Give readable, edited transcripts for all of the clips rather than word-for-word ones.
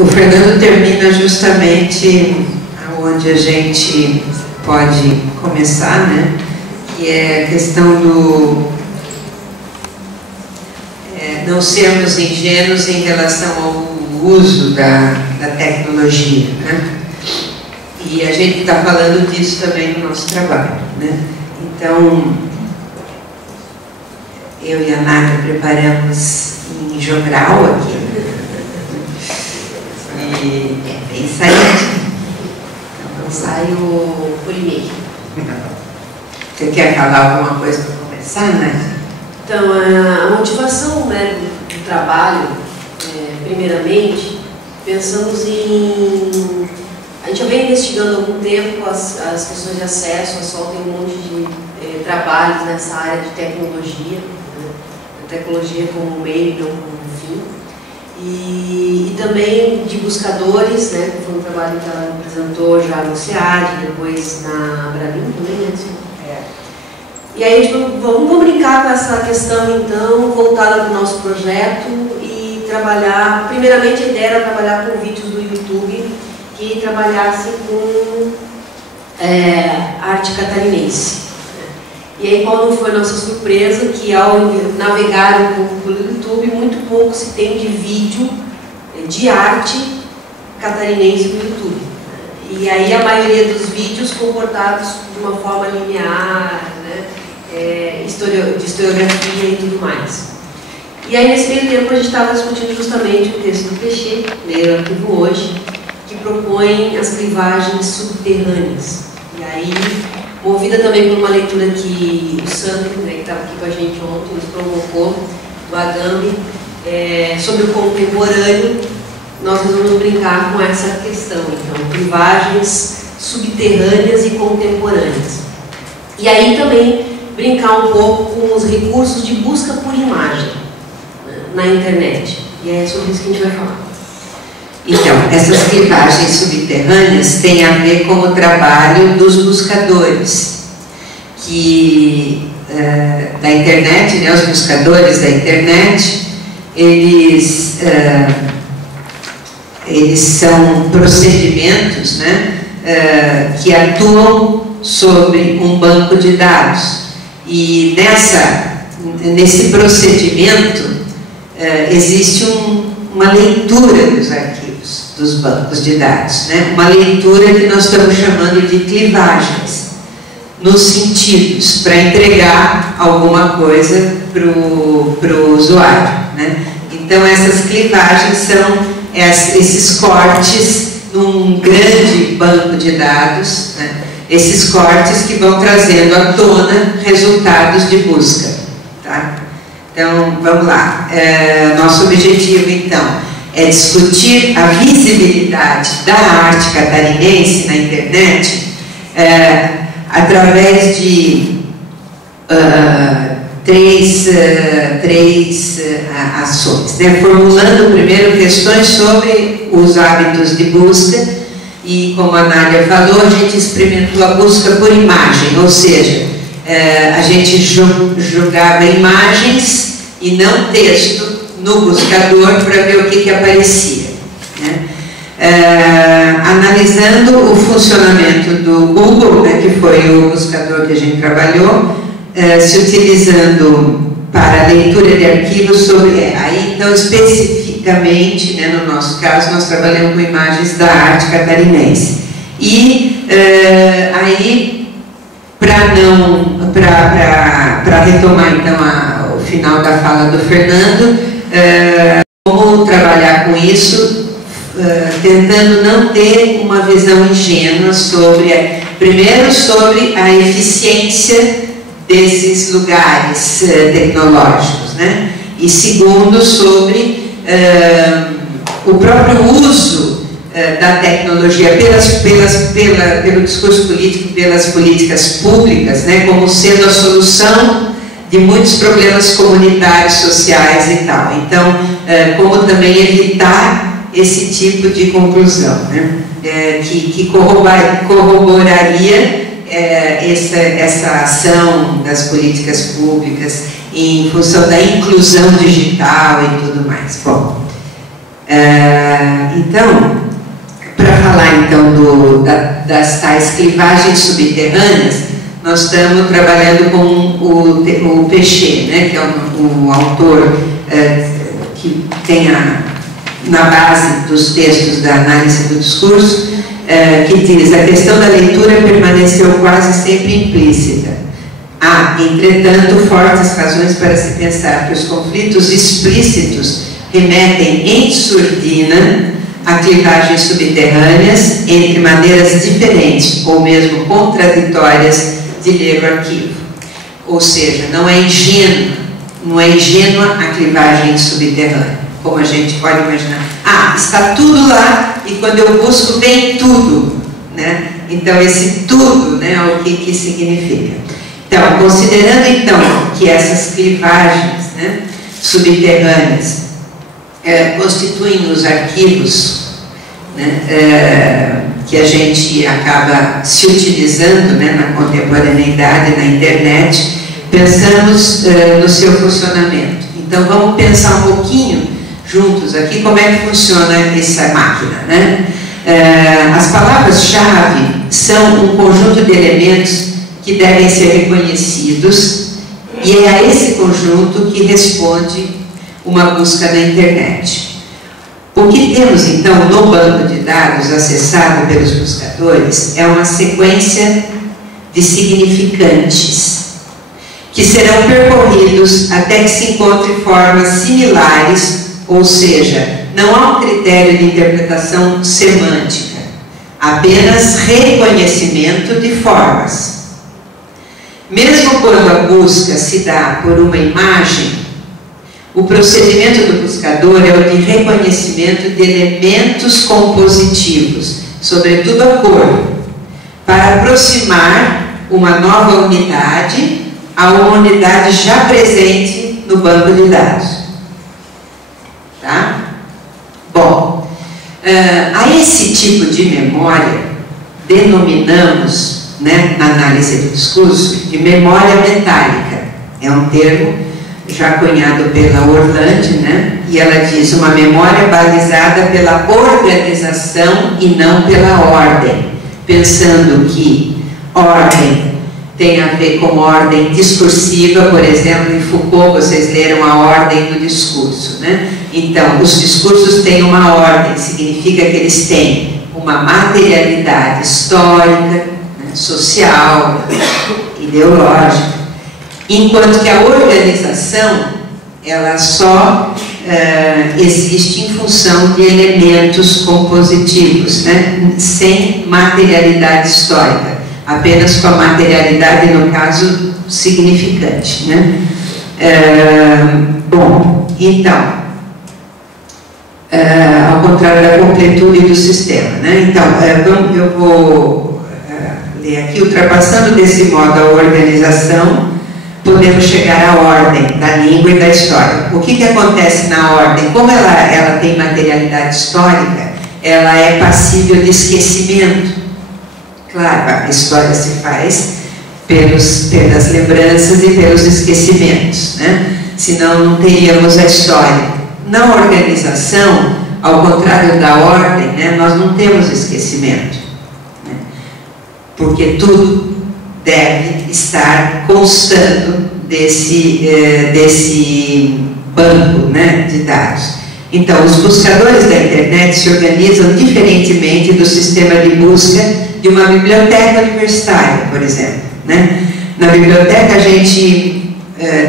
O Fernando termina justamente onde a gente pode começar, né? Que é a questão do não sermos ingênuos em relação ao uso da tecnologia, né? E a gente está falando disso também no nosso trabalho, né? Então, eu e a Nádia preparamos em jogral aqui, e é bem saído. Então, ensaio por e-mail. Você quer falar alguma coisa para começar, né? Então, a motivação, né, do trabalho, primeiramente, pensamos em... A gente já vem investigando há algum tempo as questões de acesso. A SOL tem um monte de trabalhos nessa área de tecnologia, né? A tecnologia como meio, não como fim. E também de buscadores, né, que foi um trabalho que ela apresentou já no SEAD, depois na Abralin também, né? E aí a gente vamos brincar com essa questão, então, voltada para o nosso projeto e trabalhar, primeiramente a ideia era trabalhar com vídeos do YouTube que trabalhassem com arte catarinense. E aí qual não foi a nossa surpresa, que ao navegar um pouco pelo YouTube, muito pouco se tem de vídeo de arte catarinense no YouTube. E aí a maioria dos vídeos comportados de uma forma linear, né? De historiografia e tudo mais. E aí nesse meio tempo a gente estava discutindo justamente o texto do Peixe, leio o arquivo hoje, que propõe as clivagens subterrâneas. E aí, movida também por uma leitura que o Sandro, né, que estava aqui com a gente ontem, nos provocou, do Agamben, sobre o contemporâneo, nós resolvemos brincar com essa questão. Então, clivagens subterrâneas e contemporâneas. E aí também brincar um pouco com os recursos de busca por imagem, né, na internet. E é sobre isso que a gente vai falar. Então, essas clivagens subterrâneas têm a ver com o trabalho dos buscadores da internet, né, os buscadores da internet, eles são procedimentos, né, que atuam sobre um banco de dados. E nesse procedimento existe uma leitura dos arquivos, dos bancos de dados, né? Uma leitura que nós estamos chamando de clivagens, nos sentidos, para entregar alguma coisa para o usuário, né? Então essas clivagens são esses cortes num grande banco de dados, né? Esses cortes que vão trazendo à tona resultados de busca, tá? Então, vamos lá. Nosso objetivo, então, é discutir a visibilidade da arte catarinense na internet através de três ações, né? Formulando primeiro questões sobre os hábitos de busca. E como a Nádia falou, a gente experimentou a busca por imagem, ou seja, a gente jogava imagens e não texto no buscador para ver o que aparecia, né? Analisando o funcionamento do Google, né, que foi o buscador que a gente trabalhou, se utilizando para leitura de arquivos sobre... Aí, então, especificamente, né, no nosso caso, nós trabalhamos com imagens da arte catarinense. E aí, para retomar, então, o final da fala do Fernando, como trabalhar com isso, tentando não ter uma visão ingênua primeiro sobre a eficiência desses lugares tecnológicos, né? E segundo, sobre o próprio uso da tecnologia pelo discurso político, pelas políticas públicas, né? Como sendo a solução de muitos problemas comunitários, sociais e tal. Então, como também evitar esse tipo de conclusão, né? Que corroboraria essa ação das políticas públicas em função da inclusão digital e tudo mais. Bom, Então, para falar então das tais clivagens subterrâneas, nós estamos trabalhando com o Pechet, né, que é um autor que tem na base dos textos da análise do discurso, que diz: a questão da leitura permaneceu quase sempre implícita. Há, entretanto, fortes razões para se pensar que os conflitos explícitos remetem em surdina a clivagens subterrâneas entre maneiras diferentes ou mesmo contraditórias de ler o arquivo. Ou seja, não é ingênua a clivagem subterrânea, como a gente pode imaginar. Está tudo lá e quando eu busco vem tudo, né? Então esse tudo, né, o que significa? Então, considerando então que essas clivagens, né, subterrâneas constituem os arquivos, né, que a gente acaba se utilizando, né, na contemporaneidade, na internet, pensamos no seu funcionamento. Então vamos pensar um pouquinho juntos aqui como é que funciona essa máquina, né? As palavras-chave são um conjunto de elementos que devem ser reconhecidos e é a esse conjunto que responde uma busca na internet. O que temos então no banco de dados acessado pelos buscadores é uma sequência de significantes que serão percorridos até que se encontrem formas similares, ou seja, não há um critério de interpretação semântica, apenas reconhecimento de formas. Mesmo quando a busca se dá por uma imagem, o procedimento do buscador é o de reconhecimento de elementos compositivos, sobretudo a cor, para aproximar uma nova unidade a uma unidade já presente no banco de dados. Tá? Bom, a esse tipo de memória denominamos, né, na análise do discurso, de memória metálica. É um termo já cunhado pela Orlandi, né? E ela diz uma memória balizada pela organização e não pela ordem, pensando que ordem tem a ver com ordem discursiva. Por exemplo, em Foucault vocês leram a ordem do discurso, né? Então, os discursos têm uma ordem, significa que eles têm uma materialidade histórica, né, social, ideológica, enquanto que a organização, ela só existe em função de elementos compositivos, né, sem materialidade histórica, apenas com a materialidade, no caso, significante, né? Bom, então, ao contrário da completude do sistema, né? Então, eu vou ler aqui: ultrapassando desse modo a organização, podemos chegar à ordem da língua e da história. O que acontece na ordem? Como ela tem materialidade histórica, ela é passível de esquecimento. Claro, a história se faz pelas lembranças e pelos esquecimentos, né? Senão não teríamos a história. Na organização, ao contrário da ordem, né, nós não temos esquecimento, né? Porque tudo deve estar constando desse banco, né, de dados. Então, os buscadores da internet se organizam diferentemente do sistema de busca de uma biblioteca universitária, por exemplo, né? Na biblioteca a gente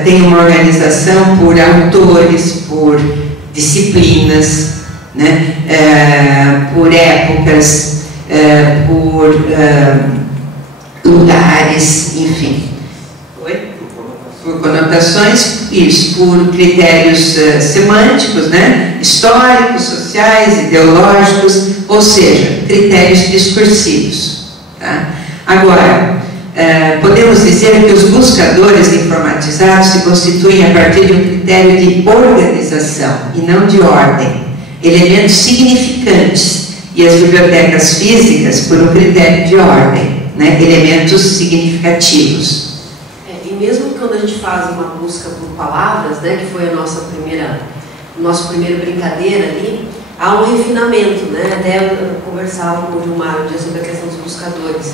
tem uma organização por autores, por disciplinas, né? Por épocas, por lugares, enfim. Por conotações, isso, por critérios semânticos, né? Históricos, sociais, ideológicos, ou seja, critérios discursivos. Tá? Agora, podemos dizer que os buscadores informatizados se constituem a partir de um critério de organização e não de ordem, elementos significantes, e as bibliotecas físicas por um critério de ordem, né? Elementos significativos. E mesmo quando a gente faz uma busca por palavras, né, que foi a nossa primeira brincadeira ali, há um refinamento, né? Até eu conversava com o Gilmar um dia sobre a questão dos buscadores.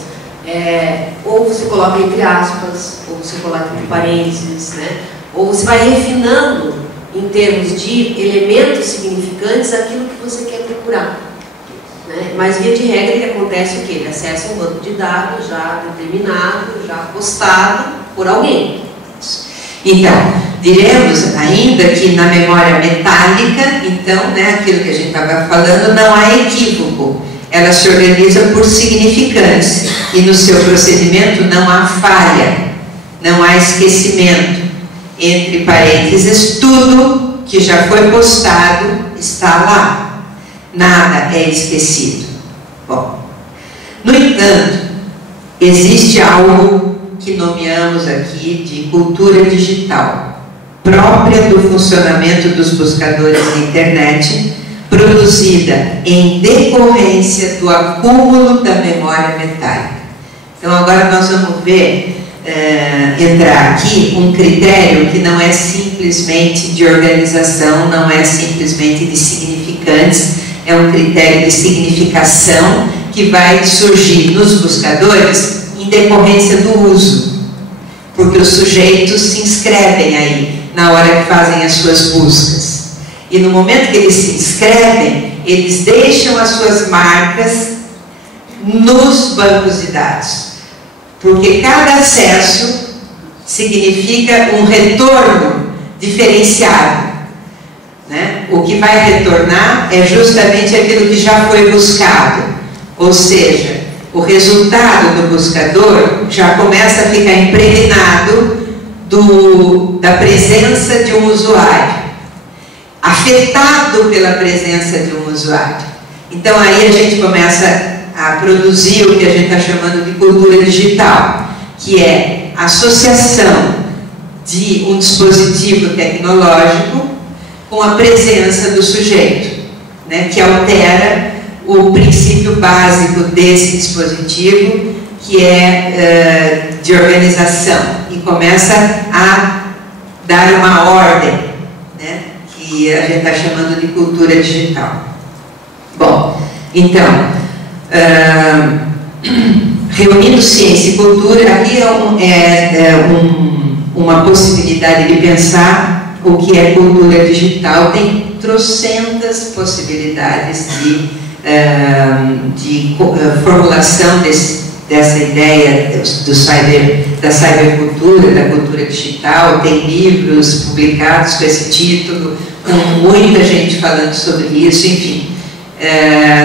Ou você coloca entre aspas, ou você coloca entre parênteses, né? Ou você vai refinando em termos de elementos significantes aquilo que você quer procurar, né? Mas via de regra ele acontece o quê? Ele acessa um banco de dados já determinado, já postado por alguém. Então, diremos ainda que na memória metálica, então, né, aquilo que a gente estava falando, não há equívoco. Ela se organiza por significantes e no seu procedimento não há falha, não há esquecimento. Entre parênteses, tudo que já foi postado está lá. Nada é esquecido. Bom, no entanto, existe algo que nomeamos aqui de cultura digital, própria do funcionamento dos buscadores na internet, produzida em decorrência do acúmulo da memória metálica. Então agora nós vamos ver, entrar aqui um critério que não é simplesmente de organização, não é simplesmente de significantes, é um critério de significação que vai surgir nos buscadores em decorrência do uso, porque os sujeitos se inscrevem aí na hora que fazem as suas buscas. E no momento que eles se inscrevem, eles deixam as suas marcas nos bancos de dados. Porque cada acesso significa um retorno diferenciado, né? O que vai retornar é justamente aquilo que já foi buscado. Ou seja, o resultado do buscador já começa a ficar impregnado da presença de um usuário, afetado pela presença de um usuário. Então aí a gente começa a produzir o que a gente está chamando de cultura digital, que é a associação de um dispositivo tecnológico com a presença do sujeito, né, que altera o princípio básico desse dispositivo, que é de organização, e começa a dar uma ordem, né, que a gente está chamando de cultura digital. Bom, então, reunindo ciência e cultura, aqui uma possibilidade de pensar o que é cultura digital. Tem trocentas possibilidades de formulação dessa ideia da cybercultura, da cultura digital. Tem livros publicados com esse título, com muita gente falando sobre isso, enfim.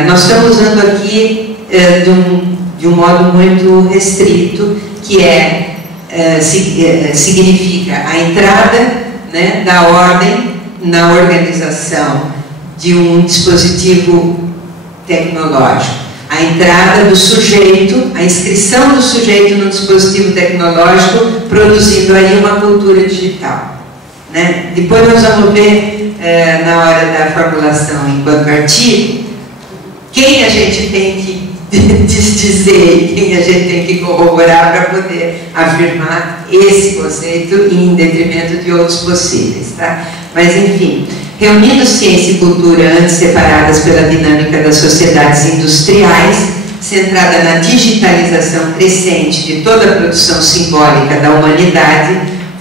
Nós estamos usando aqui de um modo muito restrito, que significa a entrada, né, da ordem na organização de um dispositivo tecnológico, a entrada do sujeito, a inscrição do sujeito no dispositivo tecnológico, produzindo aí uma cultura digital, né? Depois nós vamos ver, na hora da formulação enquanto artigo, quem a gente tem que dizer, quem a gente tem que corroborar para poder afirmar esse conceito em detrimento de outros possíveis, tá? Mas enfim, reunindo ciência e cultura antes separadas pela dinâmica das sociedades industriais, centrada na digitalização crescente de toda a produção simbólica da humanidade,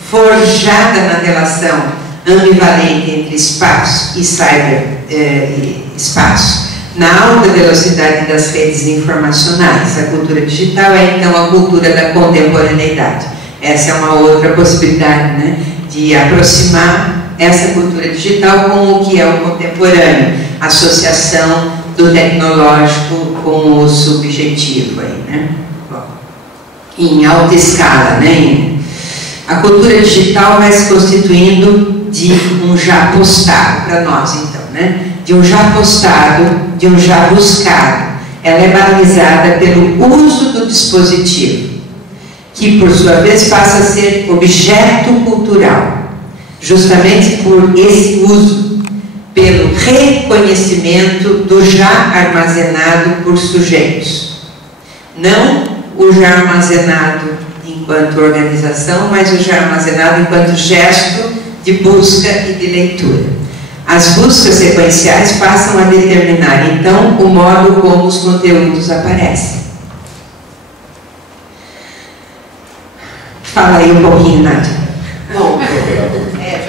forjada na relação ambivalente entre espaço e cyberespaço, na alta velocidade das redes informacionais. A cultura digital é então a cultura da contemporaneidade. Essa é uma outra possibilidade, né, de aproximar essa cultura digital com o que é o contemporâneo, associação do tecnológico com o subjetivo aí, né? Bom, em alta escala, né? A cultura digital vai se constituindo de um já postado para nós, então, né? De um já postado, de um já buscado. Ela é balizada pelo uso do dispositivo, que por sua vez passa a ser objeto cultural, justamente por esse uso, pelo reconhecimento do já armazenado por sujeitos. Não o já armazenado enquanto organização, mas o já armazenado enquanto gesto de busca e de leitura. As buscas sequenciais passam a determinar, então, o modo como os conteúdos aparecem. Fala aí um pouquinho, Nádia. Bom, foi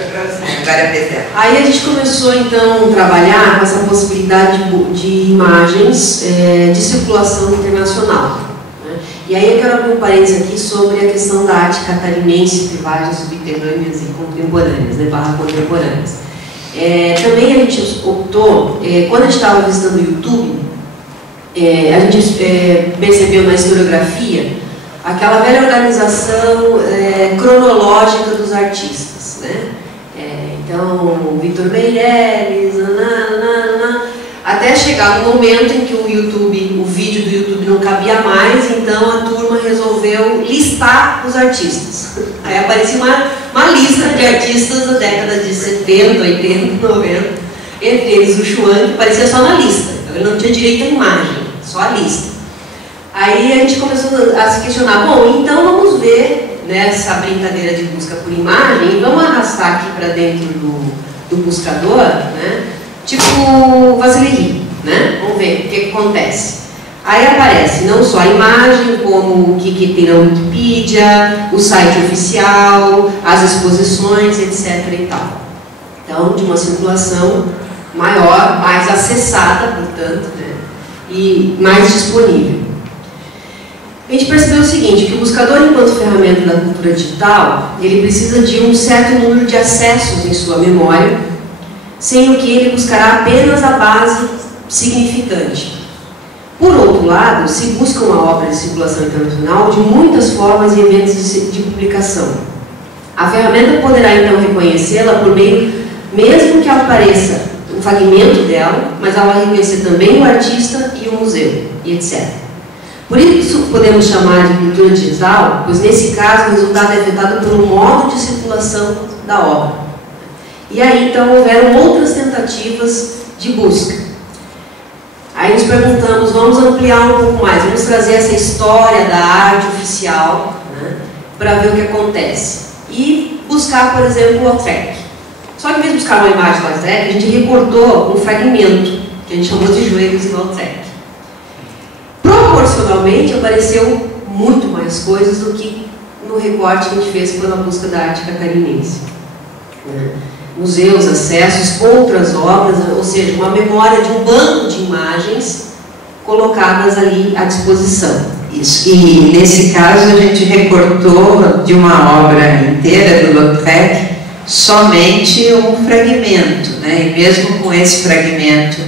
para você, agora apresenta. Aí a gente começou, então, a trabalhar com essa possibilidade de imagens de circulação internacional. Né? E aí eu quero abrir um parênteses aqui sobre a questão da arte catarinense, privadas, subterrâneas e contemporâneas, né, barra contemporâneas. Também a gente optou, quando a gente estava visitando o YouTube, a gente percebeu na historiografia aquela velha organização cronológica dos artistas, né? Então, Vitor Meirelles, até chegar no momento em que o vídeo do YouTube não cabia mais, então a turma resolveu listar os artistas. Aí aparecia uma lista de artistas da década de 70, 80, 90, entre eles o Chuan, que aparecia só na lista, então ele não tinha direito à imagem, só a lista. Aí a gente começou a se questionar, bom, então vamos ver nessa brincadeira de busca por imagem, vamos arrastar aqui para dentro do buscador, né? Tipo Vasily, né? Vamos ver o que acontece. Aí aparece não só a imagem, como o que tem na Wikipedia, o site oficial, as exposições, etc. e tal. Então, de uma circulação maior, mais acessada, portanto, né? E mais disponível. A gente percebeu o seguinte, que o buscador, enquanto ferramenta da cultura digital, ele precisa de um certo número de acessos em sua memória, sendo que ele buscará apenas a base significante. Por outro lado, se busca uma obra de circulação internacional de muitas formas e eventos de publicação. A ferramenta poderá então reconhecê-la por meio, mesmo que apareça um fragmento dela, mas ela vai reconhecer também o artista e o museu, e etc. Por isso podemos chamar de cultura digital, pois nesse caso o resultado é afetado pelo modo de circulação da obra. E aí então houveram outras tentativas de busca. Aí nos perguntamos, vamos ampliar um pouco mais, vamos trazer essa história da arte oficial, né, para ver o que acontece. E buscar, por exemplo, o Lautrec. Só que em vez de buscar uma imagem do Lautrec, a gente recortou um fragmento, que a gente chamou de Joelhos e Lautrec. Proporcionalmente apareceu muito mais coisas do que no recorte que a gente fez pela busca da arte catarinense. Museus, acessos, outras obras, ou seja, uma memória de um banco de imagens colocadas ali à disposição. Isso. E nesse caso a gente recortou de uma obra inteira do Lautrec somente um fragmento, né? E mesmo com esse fragmento,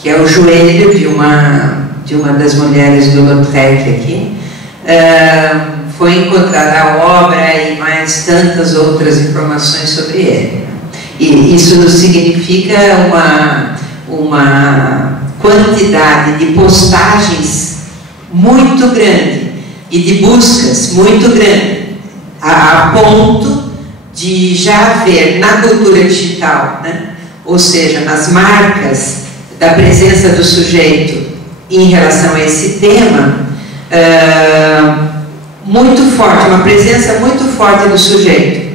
que é o joelho de uma das mulheres do Lautrec aqui, foi encontrada a obra e mais tantas outras informações sobre ele. E isso significa uma quantidade de postagens muito grande e de buscas muito grande, a ponto de já haver na cultura digital, né, ou seja, nas marcas da presença do sujeito em relação a esse tema, muito forte, uma presença muito forte do sujeito,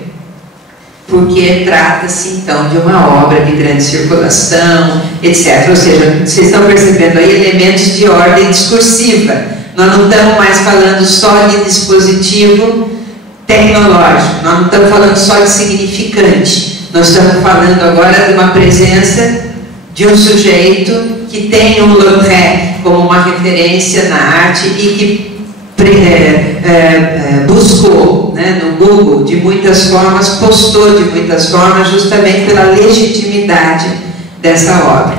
porque trata-se então de uma obra de grande circulação, etc. Ou seja, vocês estão percebendo aí elementos de ordem discursiva. Nós não estamos mais falando só de dispositivo tecnológico, nós não estamos falando só de significante, nós estamos falando agora de uma presença de um sujeito que tem um Lautrec como uma referência na arte e que buscou, né, no Google de muitas formas, postou de muitas formas, justamente pela legitimidade dessa obra.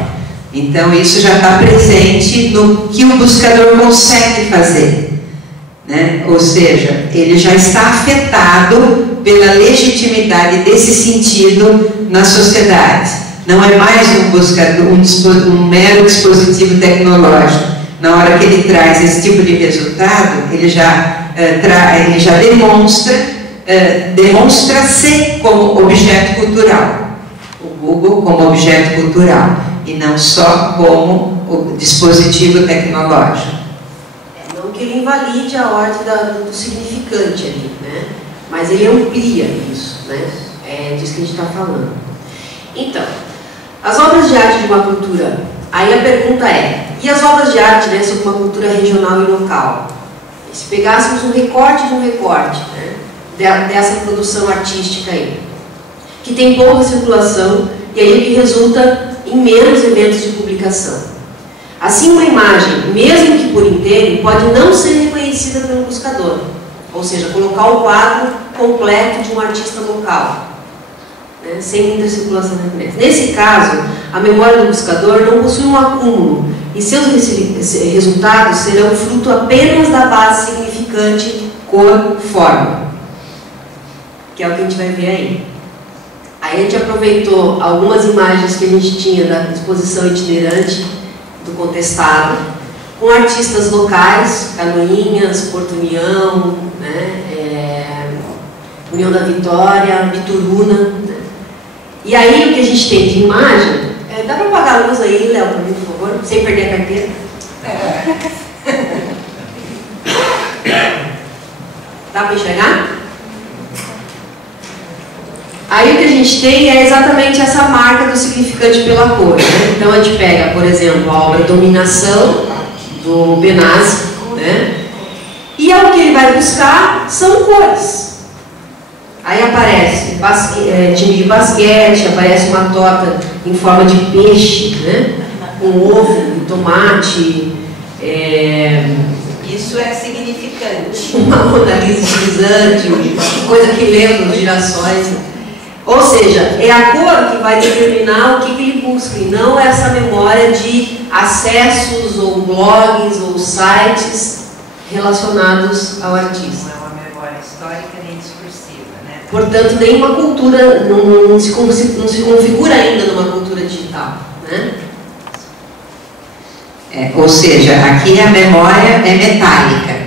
Então isso já está presente no que o buscador consegue fazer, né? Ou seja, ele já está afetado pela legitimidade desse sentido na sociedade. Não é mais um buscador, um mero dispositivo tecnológico. Na hora que ele traz esse tipo de resultado, ele já demonstra-se como objeto cultural. O Google como objeto cultural e não só como dispositivo tecnológico. Não que ele invalide a ordem do significante ali, né? Mas ele amplia isso, né? É disso que a gente está falando. Então, As obras de arte de uma cultura, aí a pergunta é, e as obras de arte, né, sobre uma cultura regional e local? E se pegássemos um recorte de um recorte, né, dessa produção artística aí, que tem pouca circulação, e aí o que resulta em menos eventos de publicação. Assim, uma imagem, mesmo que por inteiro, pode não ser reconhecida pelo buscador, ou seja, colocar o quadro completo de um artista local, né, sem muita circulação na internet. Nesse caso, a memória do buscador não possui um acúmulo, e seus resultados serão fruto apenas da base significante cor-forma, que é o que a gente vai ver aí. Aí a gente aproveitou algumas imagens que a gente tinha da exposição itinerante do Contestado, com artistas locais, Canoinhas, Porto União, né, União da Vitória, Bituruna. Né. E aí o que a gente tem de imagem, dá para apagar a luz aí, Léo, para mim, por favor, sem perder a carteira? Dá para enxergar? Aí o que a gente tem é exatamente essa marca do significante pela cor. Né? Então a gente pega, por exemplo, a obra Dominação, do Benassi, né? E o que ele vai buscar são cores. Aí aparece time de basquete, aparece uma torta em forma de peixe, né? Com ovo, tomate. Isso é significante. Uma Mona Lisa deslizante, coisa que lembra os girassóis. Ou seja, é a cor que vai determinar o que ele busca, e não essa memória de acessos, ou blogs, ou sites relacionados ao artista. Não é uma memória histórica nem discursiva, né? Portanto, nenhuma cultura não se configura ainda numa cultura digital, né? Ou seja, aqui a memória é metálica.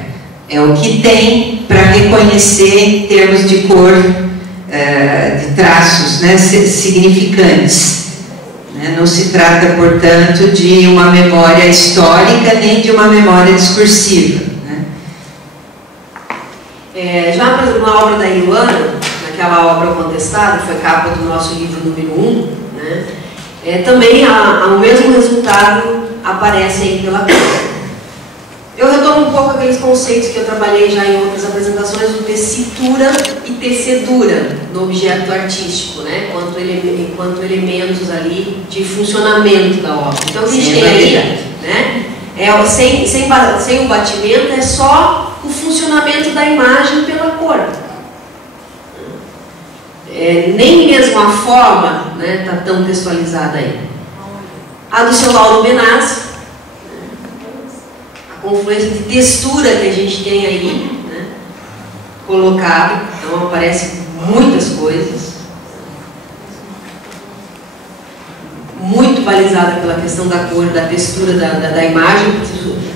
É o que tem para reconhecer em termos de cor, de traços, né, significantes. Né? Não se trata, portanto, de uma memória histórica nem de uma memória discursiva. Né? Já, por exemplo, na obra da Iluana, naquela obra Contestado, que foi capa do nosso livro número 1, né, também o mesmo resultado aparece aí pela cor. Eu retomo um pouco aqueles conceitos que eu trabalhei já em outras apresentações, do tessitura e tecedura no objeto artístico, né? Enquanto elementos ali de funcionamento da obra. Então o que a gente tem ali, né? Sem o batimento, é só o funcionamento da imagem pela cor. Nem mesmo a forma está tão textualizada aí. A do seu Lauro Benassi, confluência de textura que a gente tem aí, né, colocado, então aparecem muitas coisas, muito balizada pela questão da cor, da textura da imagem.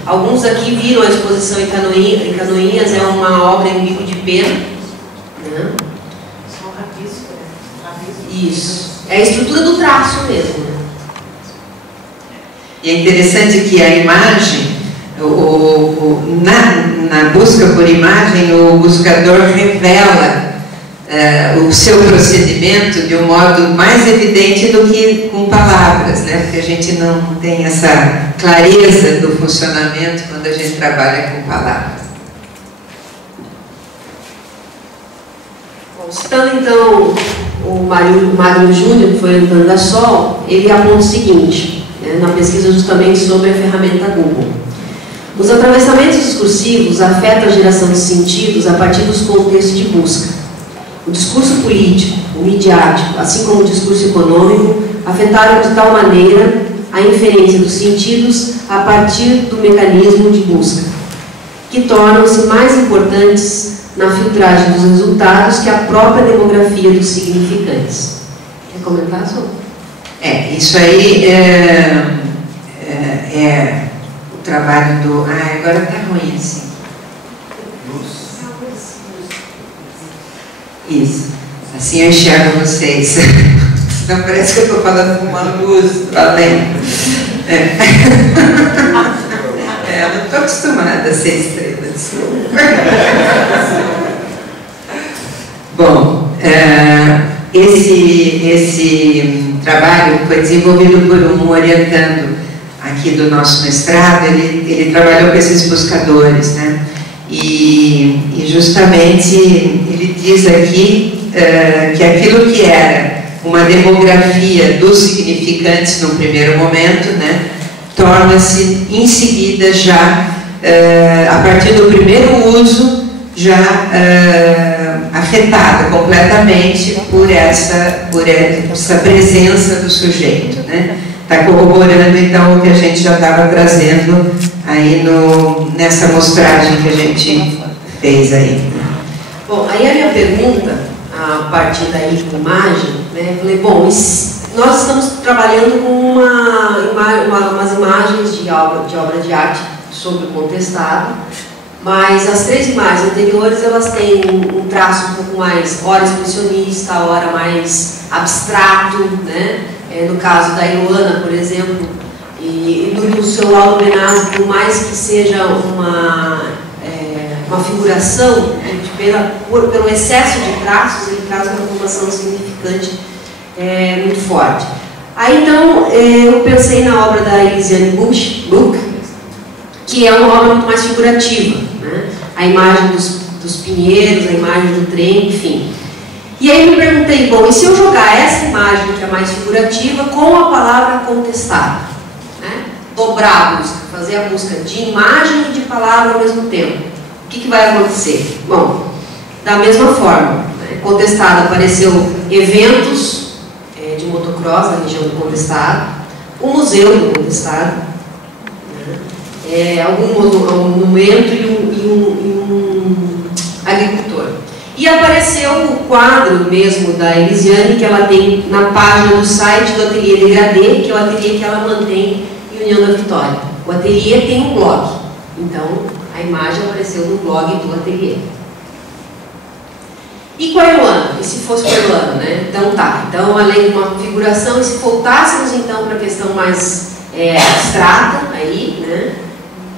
Alguns aqui viram a exposição em Canoinhas, é uma obra em bico de pena, né? Isso, é a estrutura do traço mesmo, né? E é interessante que a imagem, na busca por imagem, o buscador revela o seu procedimento de um modo mais evidente do que com palavras, né? Porque a gente não tem essa clareza do funcionamento quando a gente trabalha com palavras. Bom, citando então o Magno Júnior, que foi orientando da Sol, ele aponta o seguinte, né, na pesquisa justamente sobre a ferramenta Google. Os atravessamentos discursivos afetam a geração de sentidos a partir dos contextos de busca. O discurso político, o midiático, assim como o discurso econômico, afetaram de tal maneira a inferência dos sentidos a partir do mecanismo de busca, que tornam-se mais importantes na filtragem dos resultados que a própria demografia dos significantes. Quer comentar, Sol? Isso aí é o trabalho do... agora tá ruim assim. Isso. Assim eu enxergo vocês. Não parece que eu estou falando com uma luz além. Eu não estou acostumada a ser estrela. Bom, esse trabalho foi desenvolvido por um orientando aqui do nosso mestrado. Ele trabalhou com esses buscadores, né? E justamente ele diz aqui que aquilo que era uma demografia dos significantes no primeiro momento, né, torna-se em seguida já, a partir do primeiro uso, já afetada completamente por essa presença do sujeito, né? Está corroborando então o que a gente já estava trazendo aí nessa mostragem que a gente fez aí. Bom, aí a minha pergunta, a partir daí de imagem, né, eu falei, bom, nós estamos trabalhando com umas imagens de obra de arte sobre o contestado, mas as 3 imagens anteriores, elas têm um traço um pouco mais, ora expressionista, ora mais abstrato, né? No caso da Iluana, por exemplo, e no seu Laudo Benassi, por mais que seja uma figuração, pelo excesso de traços, ele traz uma formação significante muito forte. Aí então, eu pensei na obra da Elisiane Buch, que é uma obra muito mais figurativa, né? A imagem dos pinheiros, a imagem do trem, enfim. E aí me perguntei, bom, e se eu jogar essa imagem, que é mais figurativa, com a palavra contestado, né? Dobrar a busca, fazer a busca de imagem e de palavra ao mesmo tempo. O que vai acontecer? Bom, da mesma forma, né? Contestado apareceu eventos de motocross na região do Contestado, o museu do Contestado, né? Algum monumento e um agricultor. E apareceu o quadro mesmo da Elisiane, que ela tem na página do site do Ateliê Degradê, que é o ateliê que ela mantém em União da Vitória. O ateliê tem um blog, então a imagem apareceu no blog do ateliê. E com a Iluana? E se fosse com a Iluana, né? Então tá, então além de uma configuração, e se voltássemos então para a questão mais abstrata, aí, né?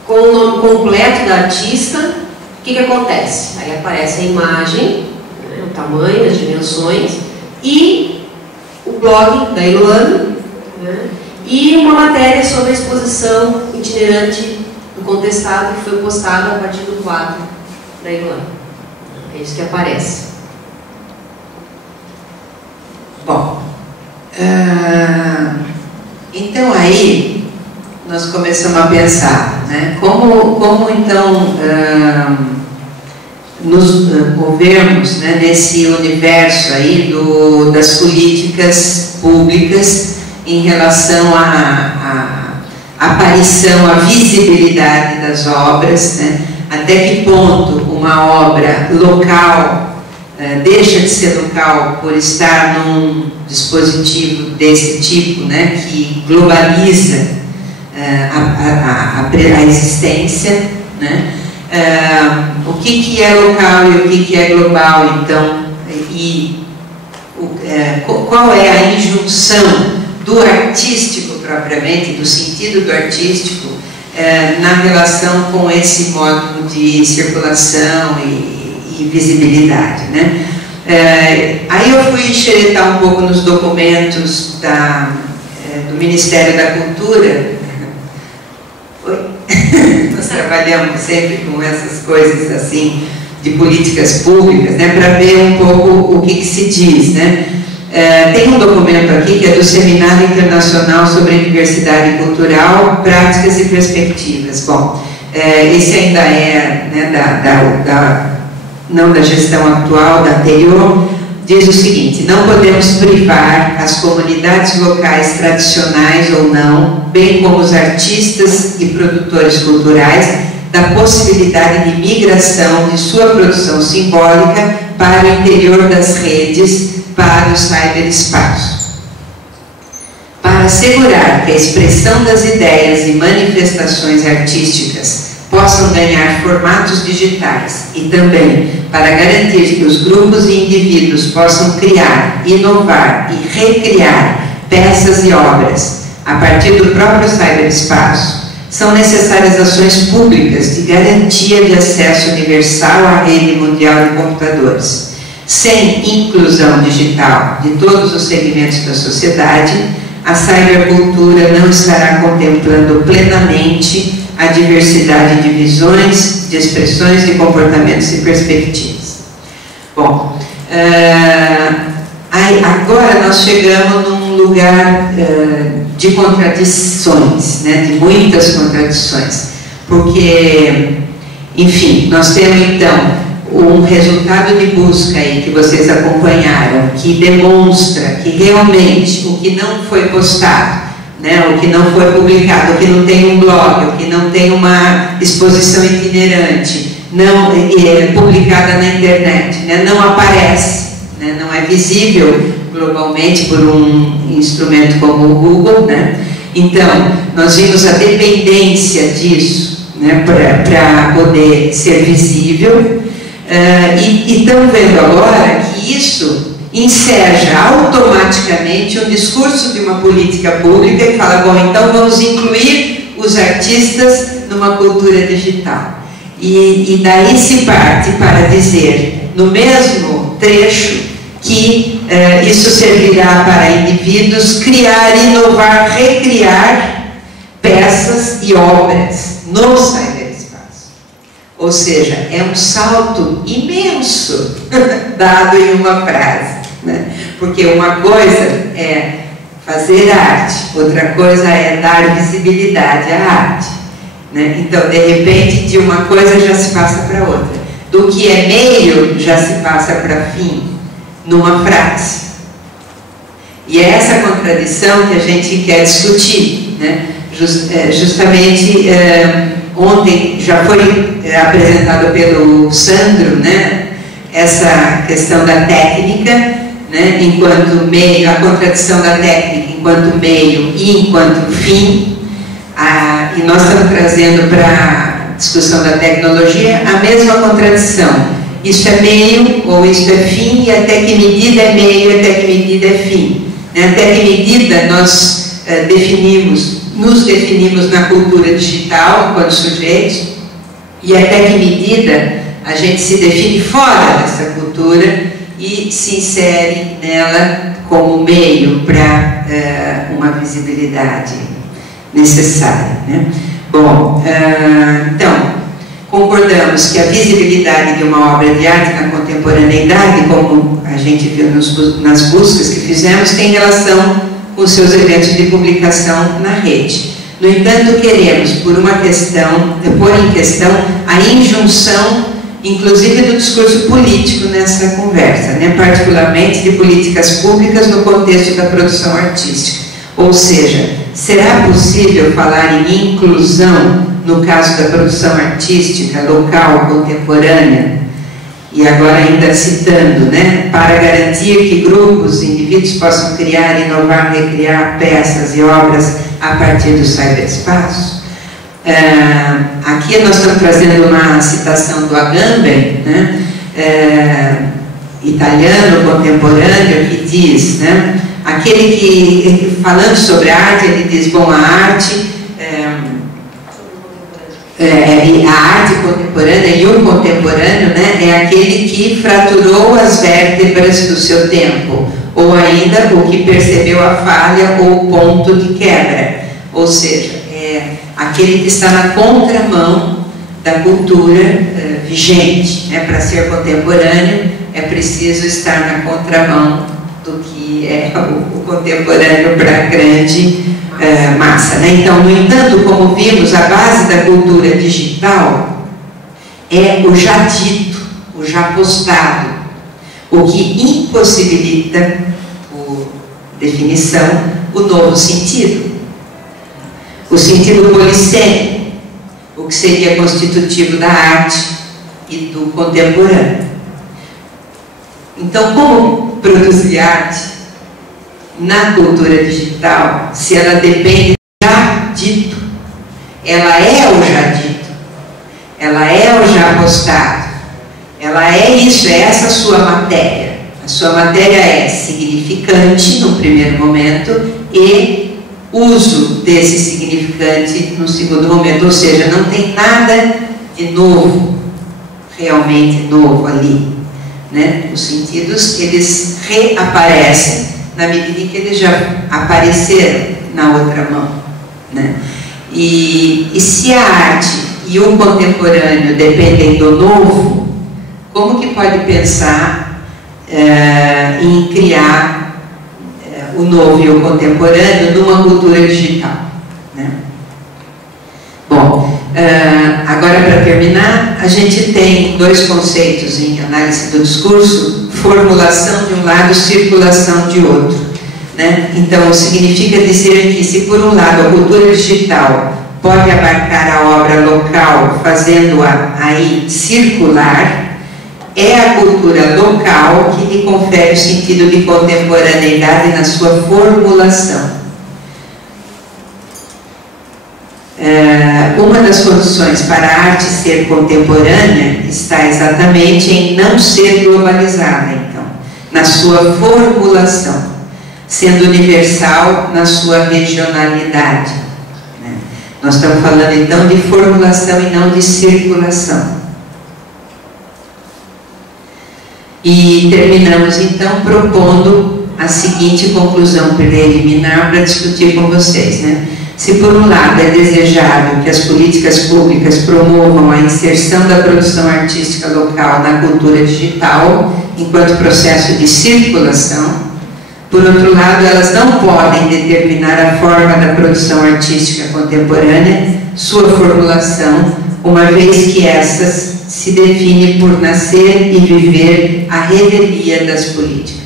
Com o nome completo da artista, o que acontece? Aí aparece a imagem, né, o tamanho, as dimensões, e o blog da Iluana, né, e uma matéria sobre a exposição itinerante do Contestado, que foi postada a partir do quadro da Iluana. É isso que aparece. Bom, então aí nós começamos a pensar, né, como então nos movermos, né, nesse universo aí das políticas públicas em relação à aparição, à visibilidade das obras, né, até que ponto uma obra local deixa de ser local por estar num dispositivo desse tipo, né, que globaliza a existência, né? O que é local e o que é global, então, e qual é a injunção do artístico propriamente, do sentido do artístico, na relação com esse modo de circulação e visibilidade, né? Aí eu fui xeretar um pouco nos documentos do Ministério da Cultura. Nós trabalhamos sempre com essas coisas assim, de políticas públicas, né, para ver um pouco o que se diz, né? Tem um documento aqui que é do Seminário Internacional sobre Diversidade Cultural, Práticas e Perspectivas. Bom, esse ainda é, né, não da gestão atual, da anterior. Diz o seguinte: não podemos privar as comunidades locais tradicionais ou não, bem como os artistas e produtores culturais, da possibilidade de migração de sua produção simbólica para o interior das redes, para o cyberespaço. Para assegurar que a expressão das ideias e manifestações artísticas possam ganhar formatos digitais e também para garantir que os grupos e indivíduos possam criar, inovar e recriar peças e obras a partir do próprio cyberespaço, são necessárias ações públicas de garantia de acesso universal à rede mundial de computadores, Sem inclusão digital de todos os segmentos da sociedade, a cybercultura não estará contemplando plenamente a diversidade de visões, de expressões, de comportamentos e perspectivas. Bom, agora nós chegamos num lugar de contradições, né, de muitas contradições, porque, enfim, nós temos então um resultado de busca aí que vocês acompanharam, que demonstra que realmente o que não foi postado, né, o que não foi publicado, o que não tem um blog, o que não tem uma exposição itinerante, não é publicada na internet, né, não aparece, né, não é visível globalmente por um instrumento como o Google, né? Então, nós vimos a dependência disso, né, para poder ser visível, e estamos vendo agora que isso enseja automaticamente um discurso de uma política pública que fala, bom, então vamos incluir os artistas numa cultura digital. E daí se parte para dizer, no mesmo trecho, que isso servirá para indivíduos criar, inovar, recriar peças e obras no cyberespaço. Ou seja, é um salto imenso dado em uma frase, né? Porque uma coisa é fazer arte, outra coisa é dar visibilidade à arte, né? Então, de repente, de uma coisa já se passa para outra. Do que é meio, já se passa para fim, numa frase. E é essa contradição que a gente quer discutir, né? Justamente ontem já foi apresentado pelo Sandro, né, essa questão da técnica, né, enquanto meio, a contradição da técnica enquanto meio e enquanto fim, e nós estamos trazendo para a discussão da tecnologia a mesma contradição. Isso é meio ou isso é fim, e até que medida é meio e até que medida é fim. Até que medida nós nos definimos na cultura digital enquanto sujeitos, e até que medida a gente se define fora dessa cultura e se insere nela como meio para uma visibilidade necessária, né? Bom, então, concordamos que a visibilidade de uma obra de arte na contemporaneidade, como a gente viu nas buscas que fizemos, tem relação com seus eventos de publicação na rede. No entanto, queremos, por uma questão, pôr em questão a injunção, inclusive do discurso político nessa conversa, né? Particularmente de políticas públicas no contexto da produção artística. Ou seja, será possível falar em inclusão no caso da produção artística, local, contemporânea, e agora ainda citando, né, para garantir que grupos e indivíduos possam criar, inovar, recriar peças e obras a partir do cyberespaço? Aqui nós estamos trazendo uma citação do Agamben, né, italiano contemporâneo, que diz, né, aquele que, falando sobre a arte, ele diz, bom, a arte contemporânea e o contemporâneo, né, é aquele que fraturou as vértebras do seu tempo, ou ainda o que percebeu a falha ou o ponto de quebra. Ou seja, é aquele que está na contramão da cultura vigente, né? Para ser contemporâneo é preciso estar na contramão do que é o contemporâneo para a grande massa, né? Então, no entanto, como vimos, a base da cultura digital é o já dito, o já postado, o que impossibilita, por definição, o novo sentido, o sentido polissêmico, o que seria constitutivo da arte e do contemporâneo. Então, como produzir arte na cultura digital, se ela depende do já dito? Ela é o já dito, ela é o já postado, ela é isso, é essa sua matéria. A sua matéria é significante no primeiro momento e uso desse significante no segundo momento, ou seja, não tem nada de novo, realmente novo ali. né? Os sentidos, eles reaparecem na medida em que eles já apareceram na outra mão, né? E se a arte e o contemporâneo dependem do novo, como que pode pensar em criar o novo e o contemporâneo numa cultura digital, né? Bom, agora, para terminar, a gente tem dois conceitos em análise do discurso: formulação de um lado, circulação de outro, né? Então, significa dizer que, se por um lado a cultura digital pode abarcar a obra local, fazendo-a aí circular, é a cultura local que lhe confere o sentido de contemporaneidade na sua formulação. Uma das condições para a arte ser contemporânea está exatamente em não ser globalizada, então, na sua formulação, sendo universal na sua regionalidade, né? Nós estamos falando então de formulação e não de circulação. E terminamos então propondo a seguinte conclusão preliminar para discutir com vocês, né? Se por um lado é desejável que as políticas públicas promovam a inserção da produção artística local na cultura digital enquanto processo de circulação, por outro lado, elas não podem determinar a forma da produção artística contemporânea, sua formulação, uma vez que essas se define por nascer e viver a revelia das políticas.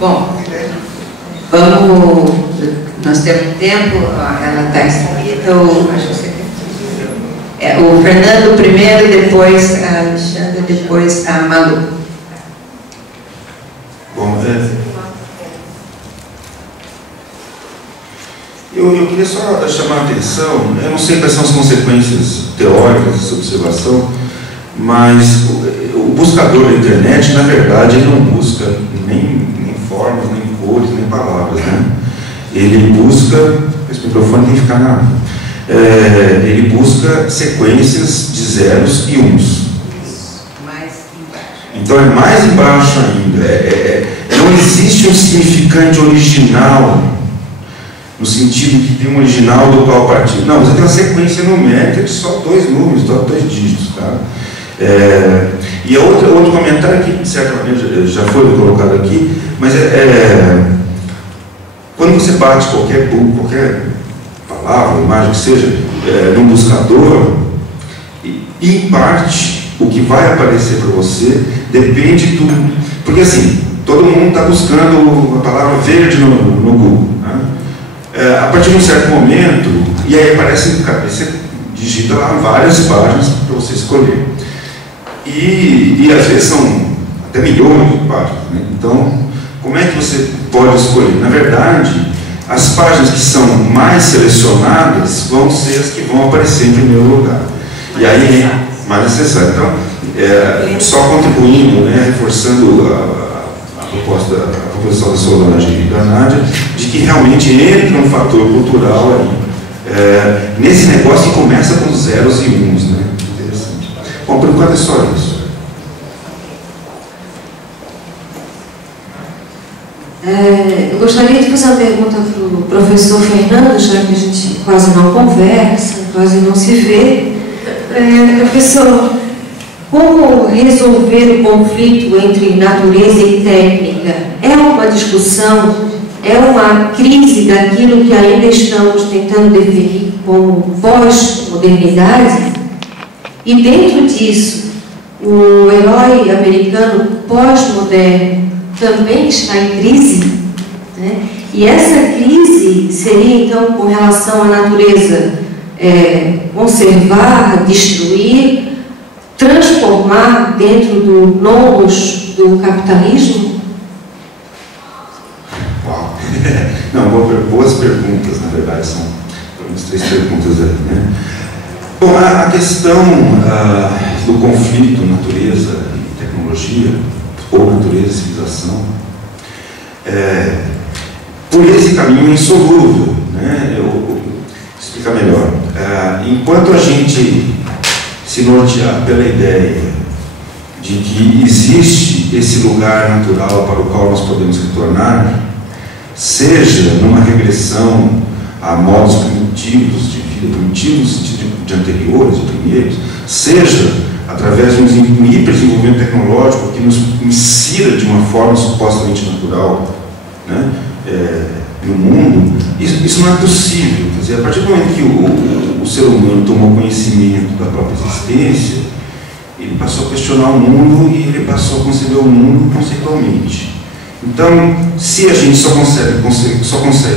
Bom, vamos, nós temos tempo, ela está escrita, o Fernando primeiro, depois a Alexandra, depois a Malu. Bom, eu queria só chamar a atenção, eu não sei quais são as consequências teóricas dessa observação, mas o buscador da internet, na verdade, ele não busca nem formas, nem cores, nem palavras, né? Ele busca, esse microfone tem que ficar na... ele busca sequências de zeros e uns. Mais embaixo. Então é mais embaixo ainda. Não existe um significante original, no sentido que tem um original do qual partir. Não, você tem uma sequência numérica de só 2 números, só 2 dígitos, tá? E outro comentário que, de certa maneira, já foi colocado aqui, mas quando você bate qualquer palavra, imagem que seja, num buscador, em parte, o que vai aparecer para você depende do... Porque assim, todo mundo está buscando a palavra verde no Google, né? A partir de um certo momento, e aí aparece, você digita lá várias páginas para você escolher. E às vezes são até milhões de páginas, né? Então, como é que você pode escolher? Na verdade, as páginas que são mais selecionadas vão ser as que vão aparecer em primeiro lugar. E aí, mais necessário. Então, só contribuindo, né, reforçando a proposição da Solange e da Nádia, de que realmente entra um fator cultural aí, nesse negócio que começa com zeros e uns, né? Interessante. Bom, por enquanto é só isso. Eu gostaria de fazer uma pergunta para o professor Fernando, já que a gente quase não conversa, quase não se vê. Professor, como resolver o conflito entre natureza e técnica? É uma discussão, é uma crise daquilo que ainda estamos tentando definir como pós-modernidade? E dentro disso, o herói americano pós-moderno também está em crise, né? E essa crise seria então com relação à natureza, conservar, destruir, transformar dentro do nomos do capitalismo? Uau! Não, boas perguntas, na verdade, são umas 3 perguntas aí, né? Bom, a questão do conflito natureza e tecnologia, ou natureza e civilização, por esse caminho insolúvel, né? Eu vou explicar melhor. Enquanto a gente se nortear pela ideia de que existe esse lugar natural para o qual nós podemos retornar, seja numa regressão a modos primitivos de vida, primitivos no sentido de anteriores, de primeiros, seja através de um hiperdesenvolvimento tecnológico que nos insira de uma forma supostamente natural, né, no mundo, isso não é possível. Quer dizer, a partir do momento que o ser humano tomou conhecimento da própria existência, ele passou a questionar o mundo e ele passou a conceber o mundo conceitualmente. Então, se a gente só consegue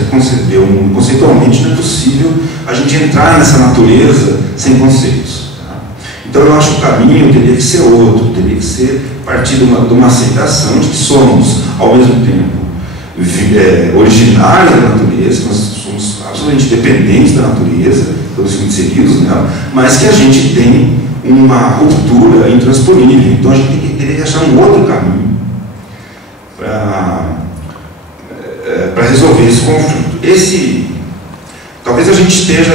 conceber o mundo conceitualmente, não é possível a gente entrar nessa natureza sem conceitos. Tá? Então, eu acho que o caminho teria que ser outro, teria que ser partir de uma aceitação de que somos, ao mesmo tempo, originários da natureza, que nós somos absolutamente dependentes da natureza, todos inseridos nela, mas que a gente tem uma ruptura intransponível. Então, a gente teria que achar um outro caminho para resolver esse conflito. Talvez a gente esteja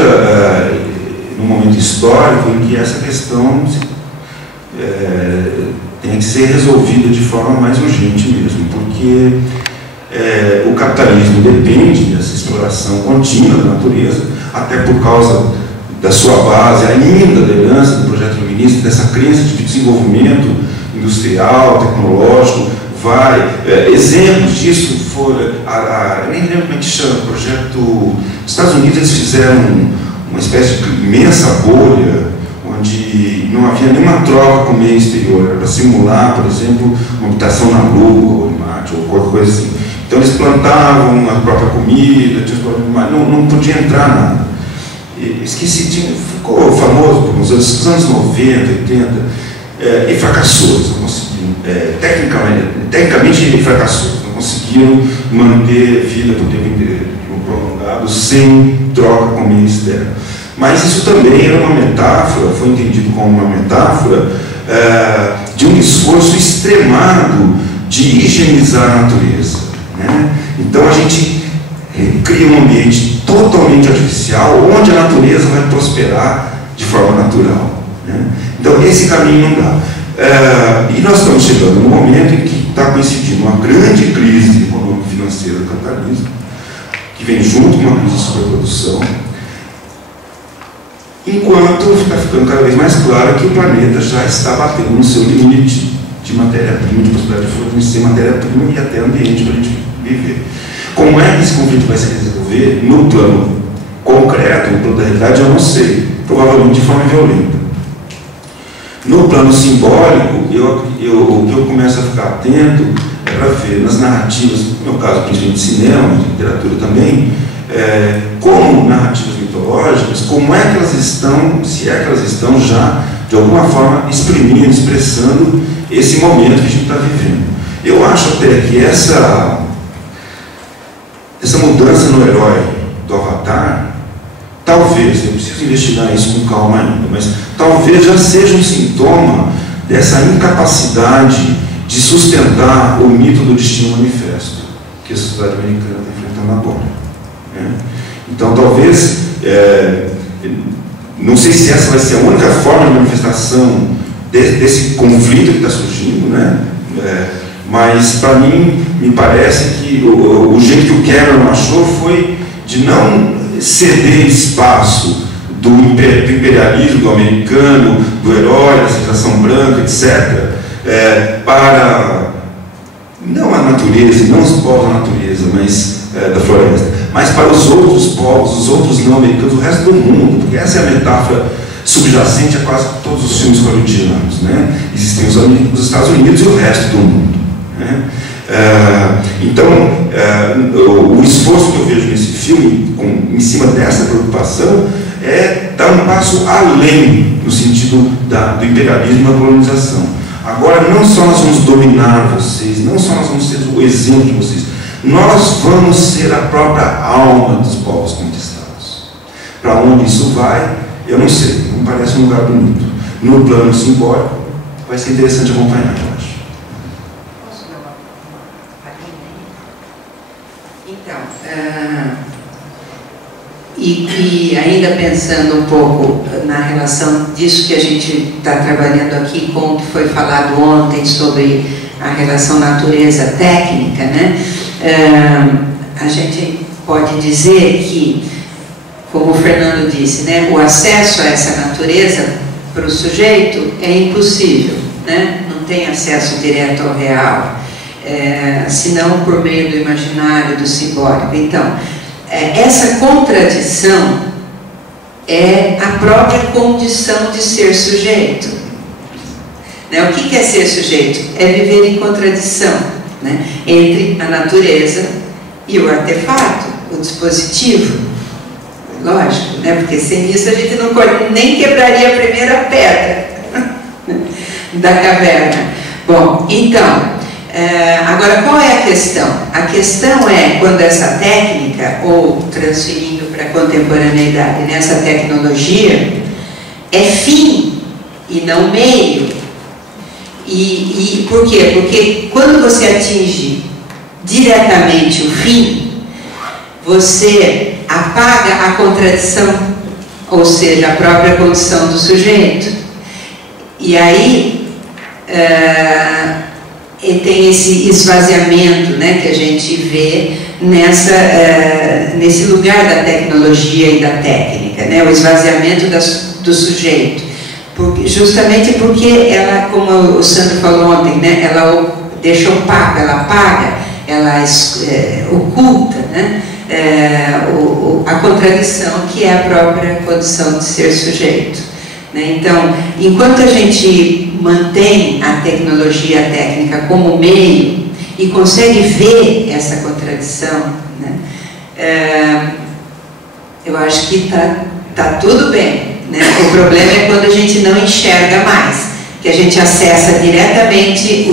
num momento histórico em que essa questão tem que ser resolvida de forma mais urgente mesmo, porque o capitalismo depende dessa exploração contínua da natureza, até por causa da sua base, ainda da herança do projeto iluminista, dessa crença de desenvolvimento industrial, tecnológico. Exemplos disso foram, eu nem lembro como é que chama, o projeto. Nos Estados Unidos eles fizeram uma espécie de imensa bolha, onde não havia nenhuma troca com o meio exterior, era para simular, por exemplo, uma habitação na Lua, ou em Marte, ou qualquer coisa assim. Então eles plantavam a própria comida, mas não podia entrar nada. Esqueci, ficou famoso nos anos 90, 80, e fracassou, não conseguiram. Tecnicamente ele fracassou, não conseguiram manter vida por tempo prolongado sem troca com o meio externo. Mas isso também era uma metáfora, foi entendido como uma metáfora de um esforço extremado de higienizar a natureza, né? Então a gente cria um ambiente totalmente artificial, onde a natureza vai prosperar de forma natural, né? Então esse caminho não dá. E nós estamos chegando num momento em que está coincidindo uma grande crise econômico-financeira do capitalismo, que vem junto com uma crise de superprodução, enquanto está ficando cada vez mais claro que o planeta já está batendo no seu limite de matéria-prima, de possibilidade de fornecer matéria-prima e até ambiente para a gente viver. Como é que esse conflito vai se resolver no plano concreto, no plano da realidade, eu não sei, provavelmente de forma violenta. No plano simbólico, o que eu começo a ficar atento é para ver nas narrativas, no meu caso, principalmente de cinema, de literatura também, como narrativas mitológicas, como é que elas estão, se é que elas estão já, de alguma forma, expressando esse momento que a gente está vivendo. Eu acho até que essa mudança no herói do Avatar, talvez, eu preciso investigar isso com calma ainda, mas talvez já seja um sintoma dessa incapacidade de sustentar o mito do destino manifesto que a sociedade americana está enfrentando agora, né? Então talvez, não sei se essa vai ser a única forma de manifestação desse conflito que está surgindo, né? Mas para mim, me parece que o jeito que o Cameron achou foi de não ceder espaço do imperialismo do americano, do herói, da civilização branca, etc., para não a natureza, não os povos da natureza, mas da floresta, mas para os outros povos, os outros não americanos, o resto do mundo, porque essa é a metáfora subjacente a quase todos os filmes hollywoodianos, né? Existem os Estados Unidos e o resto do mundo, né? Então, o esforço que eu vejo nesse filme, em cima dessa preocupação, é dar um passo além, no sentido do imperialismo e da colonização. Agora, não só nós vamos dominar vocês, não só nós vamos ser o exemplo de vocês, nós vamos ser a própria alma dos povos conquistados. Para onde isso vai, eu não sei, não parece um lugar bonito. No plano simbólico, vai ser interessante acompanhar, eu acho. Posso dar uma palhinha aí? Então, e ainda pensando um pouco na relação disso que a gente está trabalhando aqui com o que foi falado ontem sobre a relação natureza-técnica, né? A gente pode dizer que, como o Fernando disse, né, o acesso a essa natureza para o sujeito é impossível, né? Não tem acesso direto ao real, senão por meio do imaginário, do simbólico. Então, essa contradição é a própria condição de ser sujeito. Né? O que é ser sujeito? É viver em contradição, né, entre a natureza e o artefato, o dispositivo. Lógico, né? Porque sem isso a gente não nem quebraria a primeira pedra da caverna. Bom, então, agora qual é a questão? A questão é quando essa técnica, ou transferindo para a contemporaneidade, nessa tecnologia, é fim e não meio. E por quê? Porque quando você atinge diretamente o fim, você apaga a contradição, ou seja, a própria condição do sujeito. E aí tem esse esvaziamento, né, que a gente vê nesse lugar da tecnologia e da técnica, né, o esvaziamento do sujeito. Justamente porque ela, como o Sandro falou ontem, né, ela deixa opaco, ela apaga, ela oculta, né, a contradição que é a própria condição de ser sujeito. Né? Então, enquanto a gente mantém a tecnologia técnica como meio e consegue ver essa contradição, né, eu acho que tá tudo bem. Né? O problema é quando a gente não enxerga mais, que a gente acessa diretamente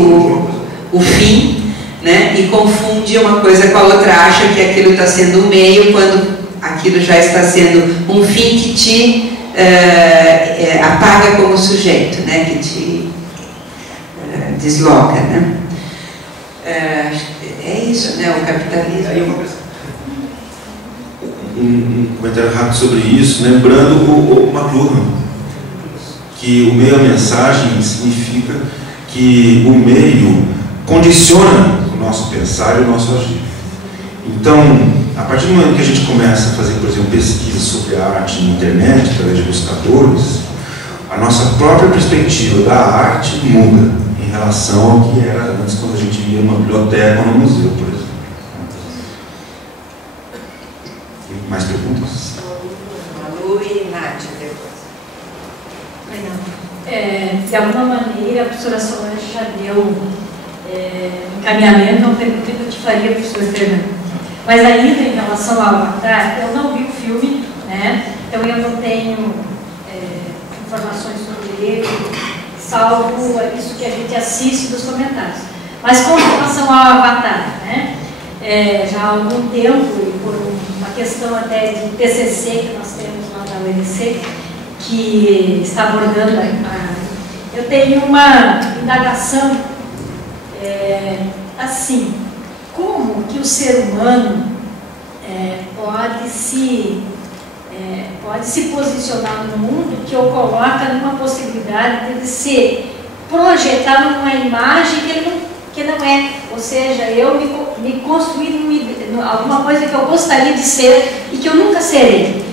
o fim, né? E confunde uma coisa com a outra, acha que aquilo está sendo um meio, quando aquilo já está sendo um fim que te apaga como sujeito, né? Que te desloca. Né? É isso, né? O capitalismo. Um comentário rápido sobre isso, lembrando o McLuhan, que o meio, a mensagem, significa que o meio condiciona o nosso pensar e o nosso agir. Então, a partir do momento que a gente começa a fazer, por exemplo, pesquisa sobre a arte na internet, através de buscadores, a nossa própria perspectiva da arte muda em relação ao que era antes, quando a gente ia numa biblioteca ou no museu, por exemplo. Mais perguntas? Malu e Nádia depois. De alguma maneira, a professora Solange já deu encaminhamento a uma pergunta que eu te faria, professor Fernando. Mas ainda em relação ao Avatar, eu não vi o filme, né? Então eu não tenho informações sobre ele, salvo isso que a gente assiste dos comentários. Mas com relação ao Avatar, né? Já há algum tempo, e por uma questão até de TCC que nós temos lá na UNC, que está abordando eu tenho uma indagação assim, como que o ser humano pode se posicionar no mundo que o coloca numa possibilidade de ele se projetar numa imagem que não é, ou seja, eu me construir alguma coisa que eu gostaria de ser e que eu nunca serei.